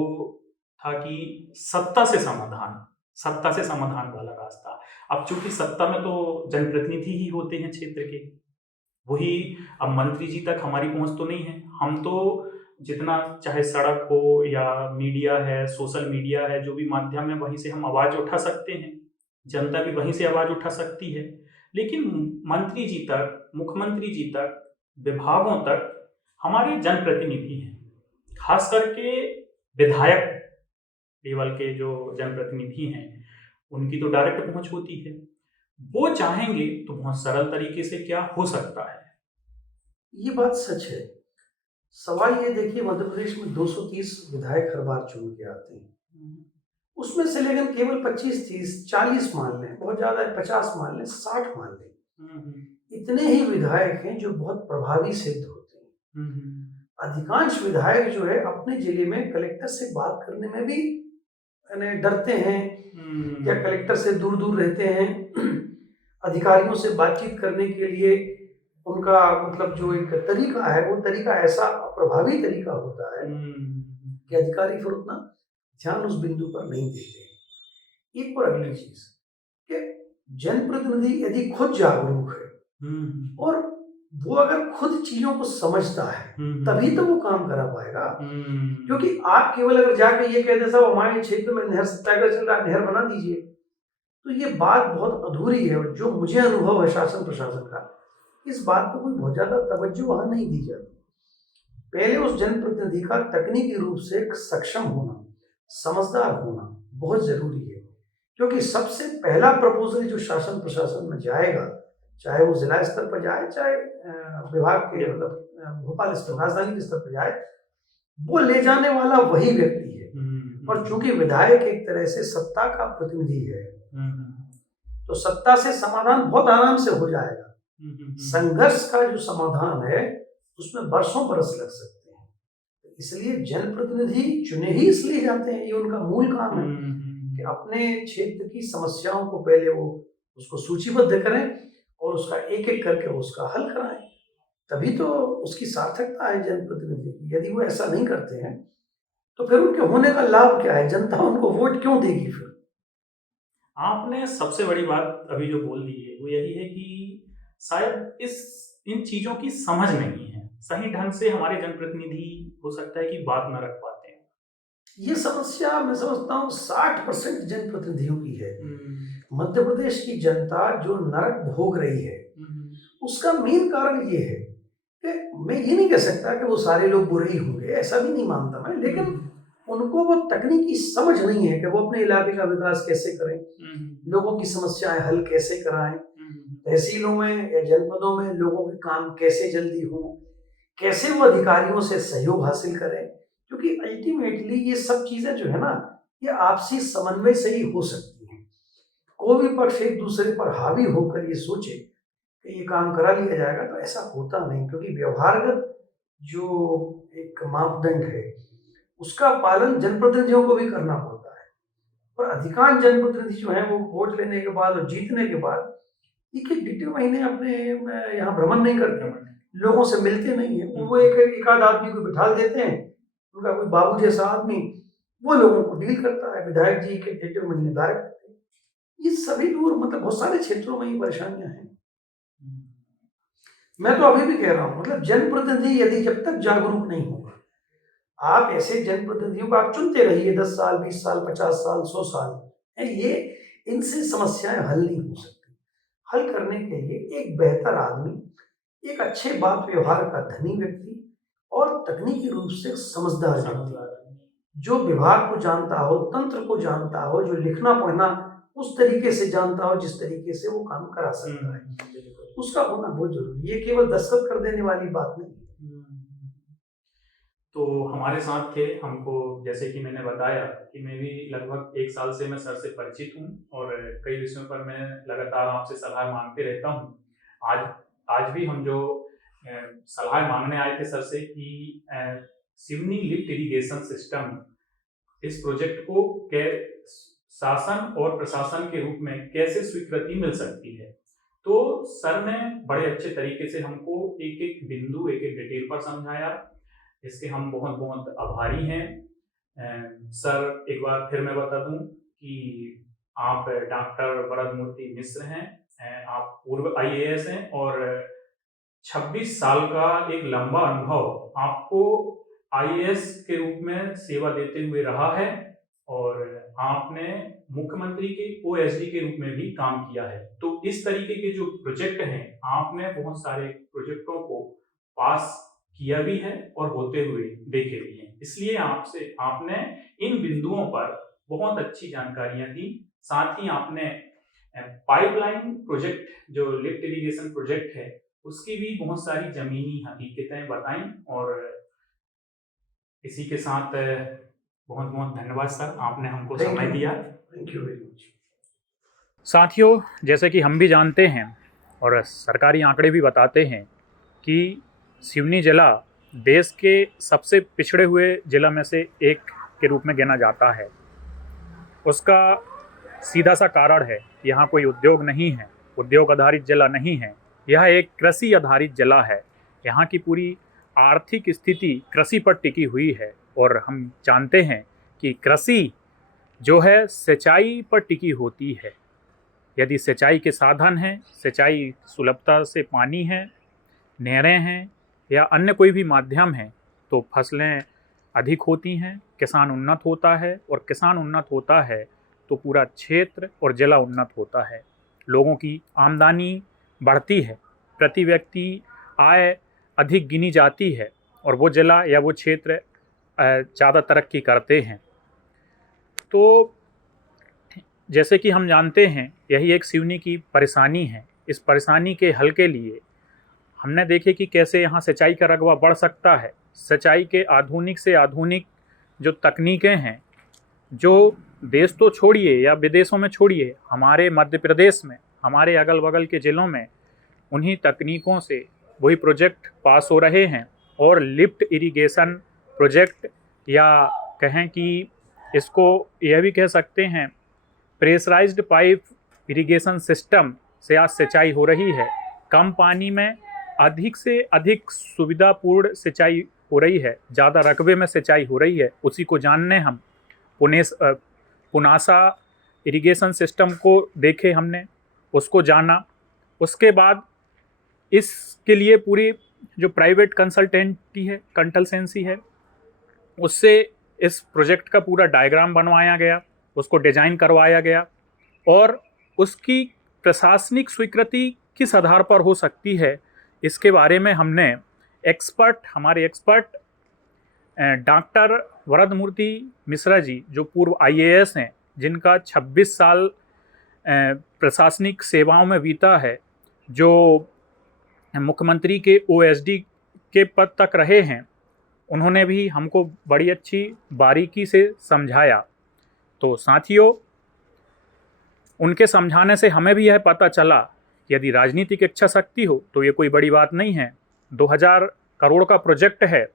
था कि सत्ता से समाधान वाला रास्ता। अब चूंकि सत्ता में तो जनप्रतिनिधि ही होते हैं क्षेत्र के, वही अब मंत्री जी तक हमारी पहुंच तो नहीं है, हम तो जितना चाहे सड़क हो या मीडिया है, सोशल मीडिया है, जो भी माध्यम है, वहीं से हम आवाज़ उठा सकते हैं, जनता भी वहीं से आवाज़ उठा सकती है। लेकिन मंत्री जी तक, मुख्यमंत्री जी तक, विभागों तक हमारे जनप्रतिनिधि हैं, खास करके विधायक लेवल के जो जनप्रतिनिधि हैं, उनकी तो डायरेक्ट पहुंच होती है। वो चाहेंगे तो बहुत सरल तरीके से क्या हो सकता है। ये बात सच है। सवाल ये देखिए, मध्य प्रदेश में 230 विधायक हर बार चुन के आते हैं, उसमें से लेकिन केवल 25, 30, 40 मान लें, बहुत ज्यादा है 50 मान लें, 60 मान लें, इतने ही विधायक हैं जो बहुत प्रभावी सिद्ध होते हैं। अधिकांश विधायक जो है अपने जिले में कलेक्टर से बात करने में भी यानी डरते हैं या कलेक्टर से दूर दूर रहते हैं। अधिकारियों से बातचीत करने के लिए उनका मतलब जो एक तरीका है, वो तरीका ऐसा प्रभावी तरीका होता है कि अधिकारी फिर उतना ध्यान उस बिंदु पर नहीं देते। एक और अगली चीज कि जनप्रतिनिधि यदि खुद जागरूक है और वो अगर खुद चीजों को समझता है तभी तो वो काम करा पाएगा। क्योंकि आप केवल अगर जाके ये कहते साहब हमारे क्षेत्र में नहर सत्याग्रह चल रहा है, नहर बना दीजिए, तो ये बात बहुत अधूरी है। और जो मुझे अनुभव है शासन प्रशासन का, इस बात पर कोई बहुत ज्यादा तवज्जो वहां नहीं दी जाती। पहले उस जनप्रतिनिधि का तकनीकी रूप से सक्षम होना, समझदार होना बहुत जरूरी है। क्योंकि सबसे पहला प्रपोजल जो शासन प्रशासन में जाएगा, चाहे वो जिला स्तर पर जाए, चाहे विभाग के मतलब भोपाल स्तर, राजधानी के स्तर पर जाए, वो ले जाने वाला वही व्यक्ति है। और चूंकि विधायक एक तरह से सत्ता का प्रतिनिधि है, तो सत्ता से समाधान बहुत आराम से हो जाएगा। संघर्ष का जो समाधान है उसमें बरसों बरस लग सकते हैं। इसलिए जनप्रतिनिधि चुने ही इसलिए जाते हैं, ये उनका मूल काम है कि अपने क्षेत्र की समस्याओं को पहले वो उसको सूचीबद्ध करें और उसका एक एक करके उसका हल कराएं, तभी तो उसकी सार्थकता है जनप्रतिनिधि की। यदि वो ऐसा नहीं करते हैं तो फिर उनके होने का लाभ क्या है, जनता उनको वोट क्यों देगी फिर। आपने सबसे बड़ी बात अभी जो बोल दी है वो यही है कि शायद इन चीजों की समझ नहीं है, सही ढंग से हमारे जनप्रतिनिधि हो सकता है कि बात न रख पाते हैं। ये समस्या मैं समझता हूँ 60% जनप्रतिनिधियों की है। मध्य प्रदेश की जनता जो नरक भोग रही है उसका मेन कारण ये है कि मैं ये नहीं कह सकता कि वो सारे लोग बुरे ही होंगे, ऐसा भी नहीं मानता मैं, लेकिन उनको वो तकनीकी समझ नहीं है कि वो अपने इलाके का विकास कैसे करें, लोगों की समस्याएं हल कैसे कराएं, तहसीलों में या जनपदों में लोगों के काम कैसे जल्दी हो, कैसे वो अधिकारियों से सहयोग हासिल करें। क्योंकि अल्टीमेटली ये सब चीजें जो है ना, ये आपसी समन्वय से ही हो सकती हैं। कोई भी पक्ष एक दूसरे पर हावी होकर ये सोचे कि ये काम करा लिया जाएगा, तो ऐसा होता नहीं। क्योंकि व्यवहारगत जो एक मापदंड है उसका पालन जनप्रतिनिधियों को भी करना पड़ता है। और अधिकांश जनप्रतिनिधि जो है वो वोट लेने के बाद और जीतने के बाद एक एक डेढ़ महीने अपने यहाँ भ्रमण नहीं करते, लोगों से मिलते नहीं है। वो एक आध आदमी को बिठा देते हैं, उनका कोई बाबू जैसा आदमी, वो लोगों को डील करता है। विधायक जी के डेढ़ महीने गायब करते हैं। ये सभी दूर मतलब बहुत सारे क्षेत्रों में ये परेशानियां हैं। मैं तो अभी भी कह रहा हूँ, मतलब जनप्रतिनिधि यदि जब तक जागरूक नहीं होगा, आप ऐसे जनप्रतिनिधियों को आप चुनते रहिए 10 साल, 20 साल, 50 साल, 100 साल, ये इनसे समस्याएं हल नहीं हो सकती। हल करने के लिए एक बेहतर आदमी, एक अच्छे बात व्यवहार का धनी व्यक्ति और तकनीकी रूप से समझदार व्यक्ति, जो विभाग को जानता हो, तंत्र को जानता हो, जो लिखना पढ़ना उस तरीके से जानता हो जिस तरीके से वो काम करा सकता है, उसका होना बहुत जरूरी है। ये केवल दस्तखत कर देने वाली बात नहीं। तो हमारे साथ थे, हमको जैसे कि मैंने बताया कि मैं भी लगभग 1 साल से मैं सर से परिचित हूँ और कई विषयों पर मैं लगातार आपसे सलाह मांगते रहता हूँ। आज भी हम जो सलाह मांगने आए थे सर से कि सिवनी लिफ्ट इरिगेशन सिस्टम, इस प्रोजेक्ट को शासन और प्रशासन के रूप में कैसे स्वीकृति मिल सकती है, तो सर ने बड़े अच्छे तरीके से हमको एक एक बिंदु, एक एक डिटेल पर समझाया। इसके हम बहुत बहुत आभारी हैं। सर एक बार फिर मैं बता दूं कि आप डॉक्टर वरदमूर्ति मिश्र हैं, आप पूर्व IAS हैं और 26 साल का एक लंबा अनुभव आपको आईएएस के रूप में सेवा देते हुए रहा है और आपने मुख्यमंत्री के ओएसडी के रूप में भी काम किया है। तो इस तरीके के जो प्रोजेक्ट हैं, आपने बहुत सारे प्रोजेक्टों को पास किया भी है और होते हुए देखे भी हैं। इसलिए आपने इन बिंदुओं पर बहुत अच्छी जानकारियां दी। साथ ही आपने पाइपलाइन प्रोजेक्ट, जो लिफ्ट इरिगेशन प्रोजेक्ट है, उसकी भी बहुत सारी जमीनी हकीकतें बताई। और इसी के साथ बहुत बहुत धन्यवाद सर, आपने हमको समय दिया। Thank you very much. साथियों, जैसे कि हम भी जानते हैं और सरकारी आंकड़े भी बताते हैं कि सिवनी जिला देश के सबसे पिछड़े हुए जिला में से एक के रूप में गिना जाता है। उसका सीधा सा कारण है, यहाँ कोई उद्योग नहीं है, उद्योग आधारित जिला नहीं है, यह एक कृषि आधारित जिला है। यहाँ की पूरी आर्थिक स्थिति कृषि पर टिकी हुई है और हम जानते हैं कि कृषि जो है सिंचाई पर टिकी होती है। यदि सिंचाई के साधन हैं, सिंचाई सुलभता से पानी है, नहरें हैं या अन्य कोई भी माध्यम है, तो फसलें अधिक होती हैं, किसान उन्नत होता है और किसान उन्नत होता है तो पूरा क्षेत्र और जिला उन्नत होता है। लोगों की आमदनी बढ़ती है, प्रति व्यक्ति आय अधिक गिनी जाती है और वो जिला या वो क्षेत्र ज़्यादा तरक्की करते हैं। तो जैसे कि हम जानते हैं, यही एक सिवनी की परेशानी है। इस परेशानी के हल के लिए हमने देखे कि कैसे यहाँ सिंचाई का रकबा बढ़ सकता है। सिंचाई के आधुनिक से आधुनिक जो तकनीकें हैं, जो देश तो छोड़िए या विदेशों में छोड़िए, हमारे मध्य प्रदेश में, हमारे अगल बगल के ज़िलों में उन्हीं तकनीकों से वही प्रोजेक्ट पास हो रहे हैं। और लिफ्ट इरिगेशन प्रोजेक्ट, या कहें कि इसको यह भी कह सकते हैं प्रेशराइज्ड पाइप इरिगेशन सिस्टम से आज सिंचाई हो रही है। कम पानी में अधिक से अधिक सुविधापूर्ण सिंचाई हो रही है, ज़्यादा रकबे में सिंचाई हो रही है। उसी को जानने हम पुनासा इरिगेशन सिस्टम को देखे हमने, उसको जाना। उसके बाद इसके लिए पूरी जो प्राइवेट कंसल्टेंसी है, उससे इस प्रोजेक्ट का पूरा डायग्राम बनवाया गया, उसको डिजाइन करवाया गया और उसकी प्रशासनिक स्वीकृति किस आधार पर हो सकती है, इसके बारे में हमने हमारे एक्सपर्ट डॉक्टर वरदमूर्ति मिश्रा जी, जो पूर्व आईएएस हैं, जिनका 26 साल प्रशासनिक सेवाओं में बीता है, जो मुख्यमंत्री के ओएसडी के पद तक रहे हैं, उन्होंने भी हमको बड़ी अच्छी बारीकी से समझाया। तो साथियों, उनके समझाने से हमें भी यह पता चला कि यदि राजनीतिक इच्छा शक्ति हो तो ये कोई बड़ी बात नहीं है। 2000 करोड़ का प्रोजेक्ट है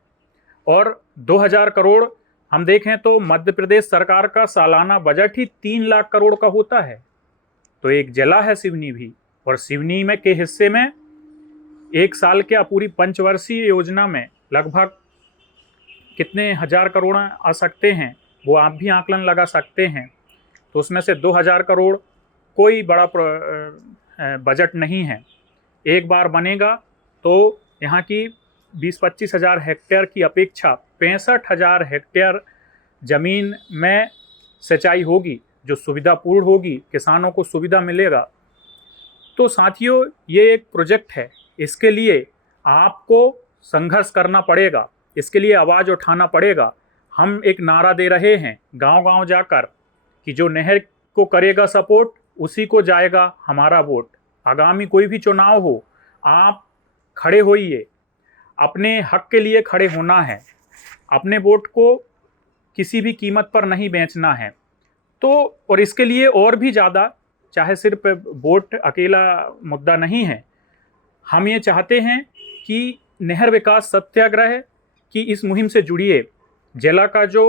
और 2000 करोड़ हम देखें तो मध्य प्रदेश सरकार का सालाना बजट ही 3 लाख करोड़ का होता है। तो एक जिला है सिवनी भी, और सिवनी में के हिस्से में एक साल के पूरी पंचवर्षीय योजना में लगभग कितने हजार करोड़ आ सकते हैं, वो आप भी आकलन लगा सकते हैं। तो उसमें से 2000 करोड़ कोई बड़ा बजट नहीं है। एक बार बनेगा तो यहाँ की 20-25 हज़ार हेक्टेयर की अपेक्षा 65,000 हेक्टेयर ज़मीन में सिंचाई होगी, जो सुविधापूर्ण होगी, किसानों को सुविधा मिलेगा। तो साथियों, ये एक प्रोजेक्ट है, इसके लिए आपको संघर्ष करना पड़ेगा, इसके लिए आवाज़ उठाना पड़ेगा। हम एक नारा दे रहे हैं गांव-गांव जाकर कि जो नहर को करेगा सपोर्ट, उसी को जाएगा हमारा वोट। आगामी कोई भी चुनाव हो, आप खड़े होइए, अपने हक के लिए खड़े होना है, अपने वोट को किसी भी कीमत पर नहीं बेचना है। तो और इसके लिए और भी ज़्यादा, चाहे सिर्फ वोट अकेला मुद्दा नहीं है, हम ये चाहते हैं कि नहर विकास सत्याग्रह की इस मुहिम से जुड़िए। जिला का जो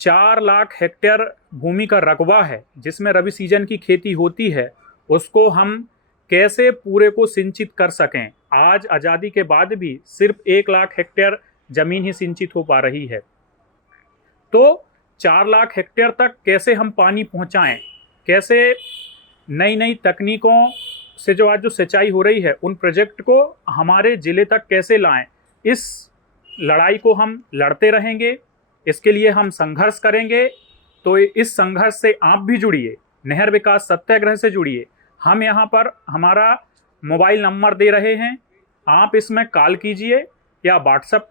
4 लाख हेक्टेयर भूमि का रकबा है, जिसमें रबी सीजन की खेती होती है, उसको हम कैसे पूरे को सिंचित कर सकें। आज आज़ादी के बाद भी सिर्फ 1 लाख हेक्टेयर ज़मीन ही सिंचित हो पा रही है। तो 4 लाख हेक्टेयर तक कैसे हम पानी पहुंचाएं, कैसे नई नई तकनीकों से जो आज जो सिंचाई हो रही है, उन प्रोजेक्ट को हमारे ज़िले तक कैसे लाएं, इस लड़ाई को हम लड़ते रहेंगे, इसके लिए हम संघर्ष करेंगे। तो इस संघर्ष से आप भी जुड़िए, नहर विकास सत्याग्रह से जुड़िए। हम यहाँ पर हमारा मोबाइल नंबर दे रहे हैं, आप इसमें कॉल कीजिए या व्हाट्सएप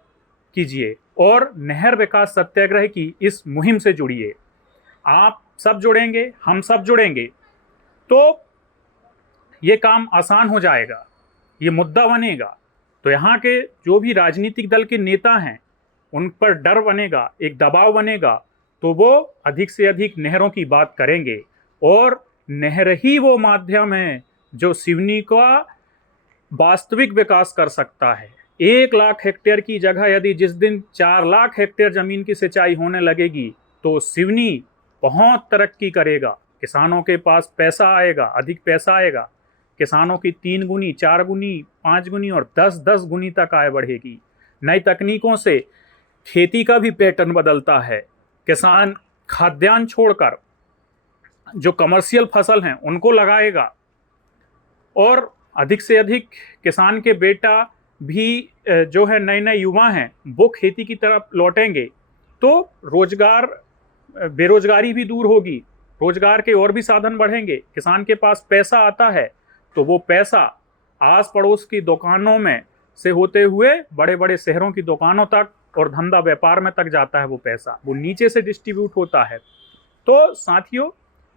कीजिए और नहर विकास सत्याग्रह की इस मुहिम से जुड़िए। आप सब जुड़ेंगे, हम सब जुड़ेंगे तो ये काम आसान हो जाएगा, ये मुद्दा बनेगा। तो यहाँ के जो भी राजनीतिक दल के नेता हैं उन पर डर बनेगा, एक दबाव बनेगा, तो वो अधिक से अधिक नहरों की बात करेंगे। और नहर ही वो माध्यम है जो सिवनी का वास्तविक विकास कर सकता है। 1 लाख हेक्टेयर की जगह यदि जिस दिन 4 लाख हेक्टेयर ज़मीन की सिंचाई होने लगेगी तो सिवनी बहुत तरक्की करेगा। किसानों के पास पैसा आएगा, अधिक पैसा आएगा। किसानों की 3 गुनी, 4 गुनी, 5 गुनी और 10-10 गुनी तक आय बढ़ेगी। नई तकनीकों से खेती का भी पैटर्न बदलता है। किसान खाद्यान्न छोड़कर जो कमर्शियल फसल हैं उनको लगाएगा और अधिक से अधिक किसान के बेटा भी जो है नए नए युवा हैं वो खेती की तरफ लौटेंगे। तो रोजगार, बेरोजगारी भी दूर होगी, रोजगार के और भी साधन बढ़ेंगे। किसान के पास पैसा आता है तो वो पैसा आस पड़ोस की दुकानों में से होते हुए बड़े बड़े शहरों की दुकानों तक और धंधा व्यापार में तक जाता है। वो पैसा वो नीचे से डिस्ट्रीब्यूट होता है। तो साथियों,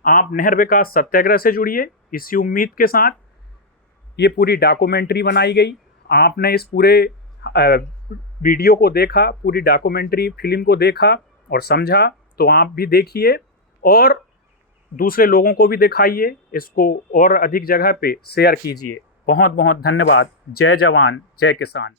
आप नहर विकास सत्याग्रह से जुड़िए। इसी उम्मीद के साथ ये पूरी डॉक्यूमेंट्री बनाई गई। आपने इस पूरे वीडियो को देखा, पूरी डॉक्यूमेंट्री फिल्म को देखा और समझा, तो आप भी देखिए और दूसरे लोगों को भी दिखाइए, इसको और अधिक जगह पे शेयर कीजिए। बहुत बहुत धन्यवाद। जय जवान, जय किसान।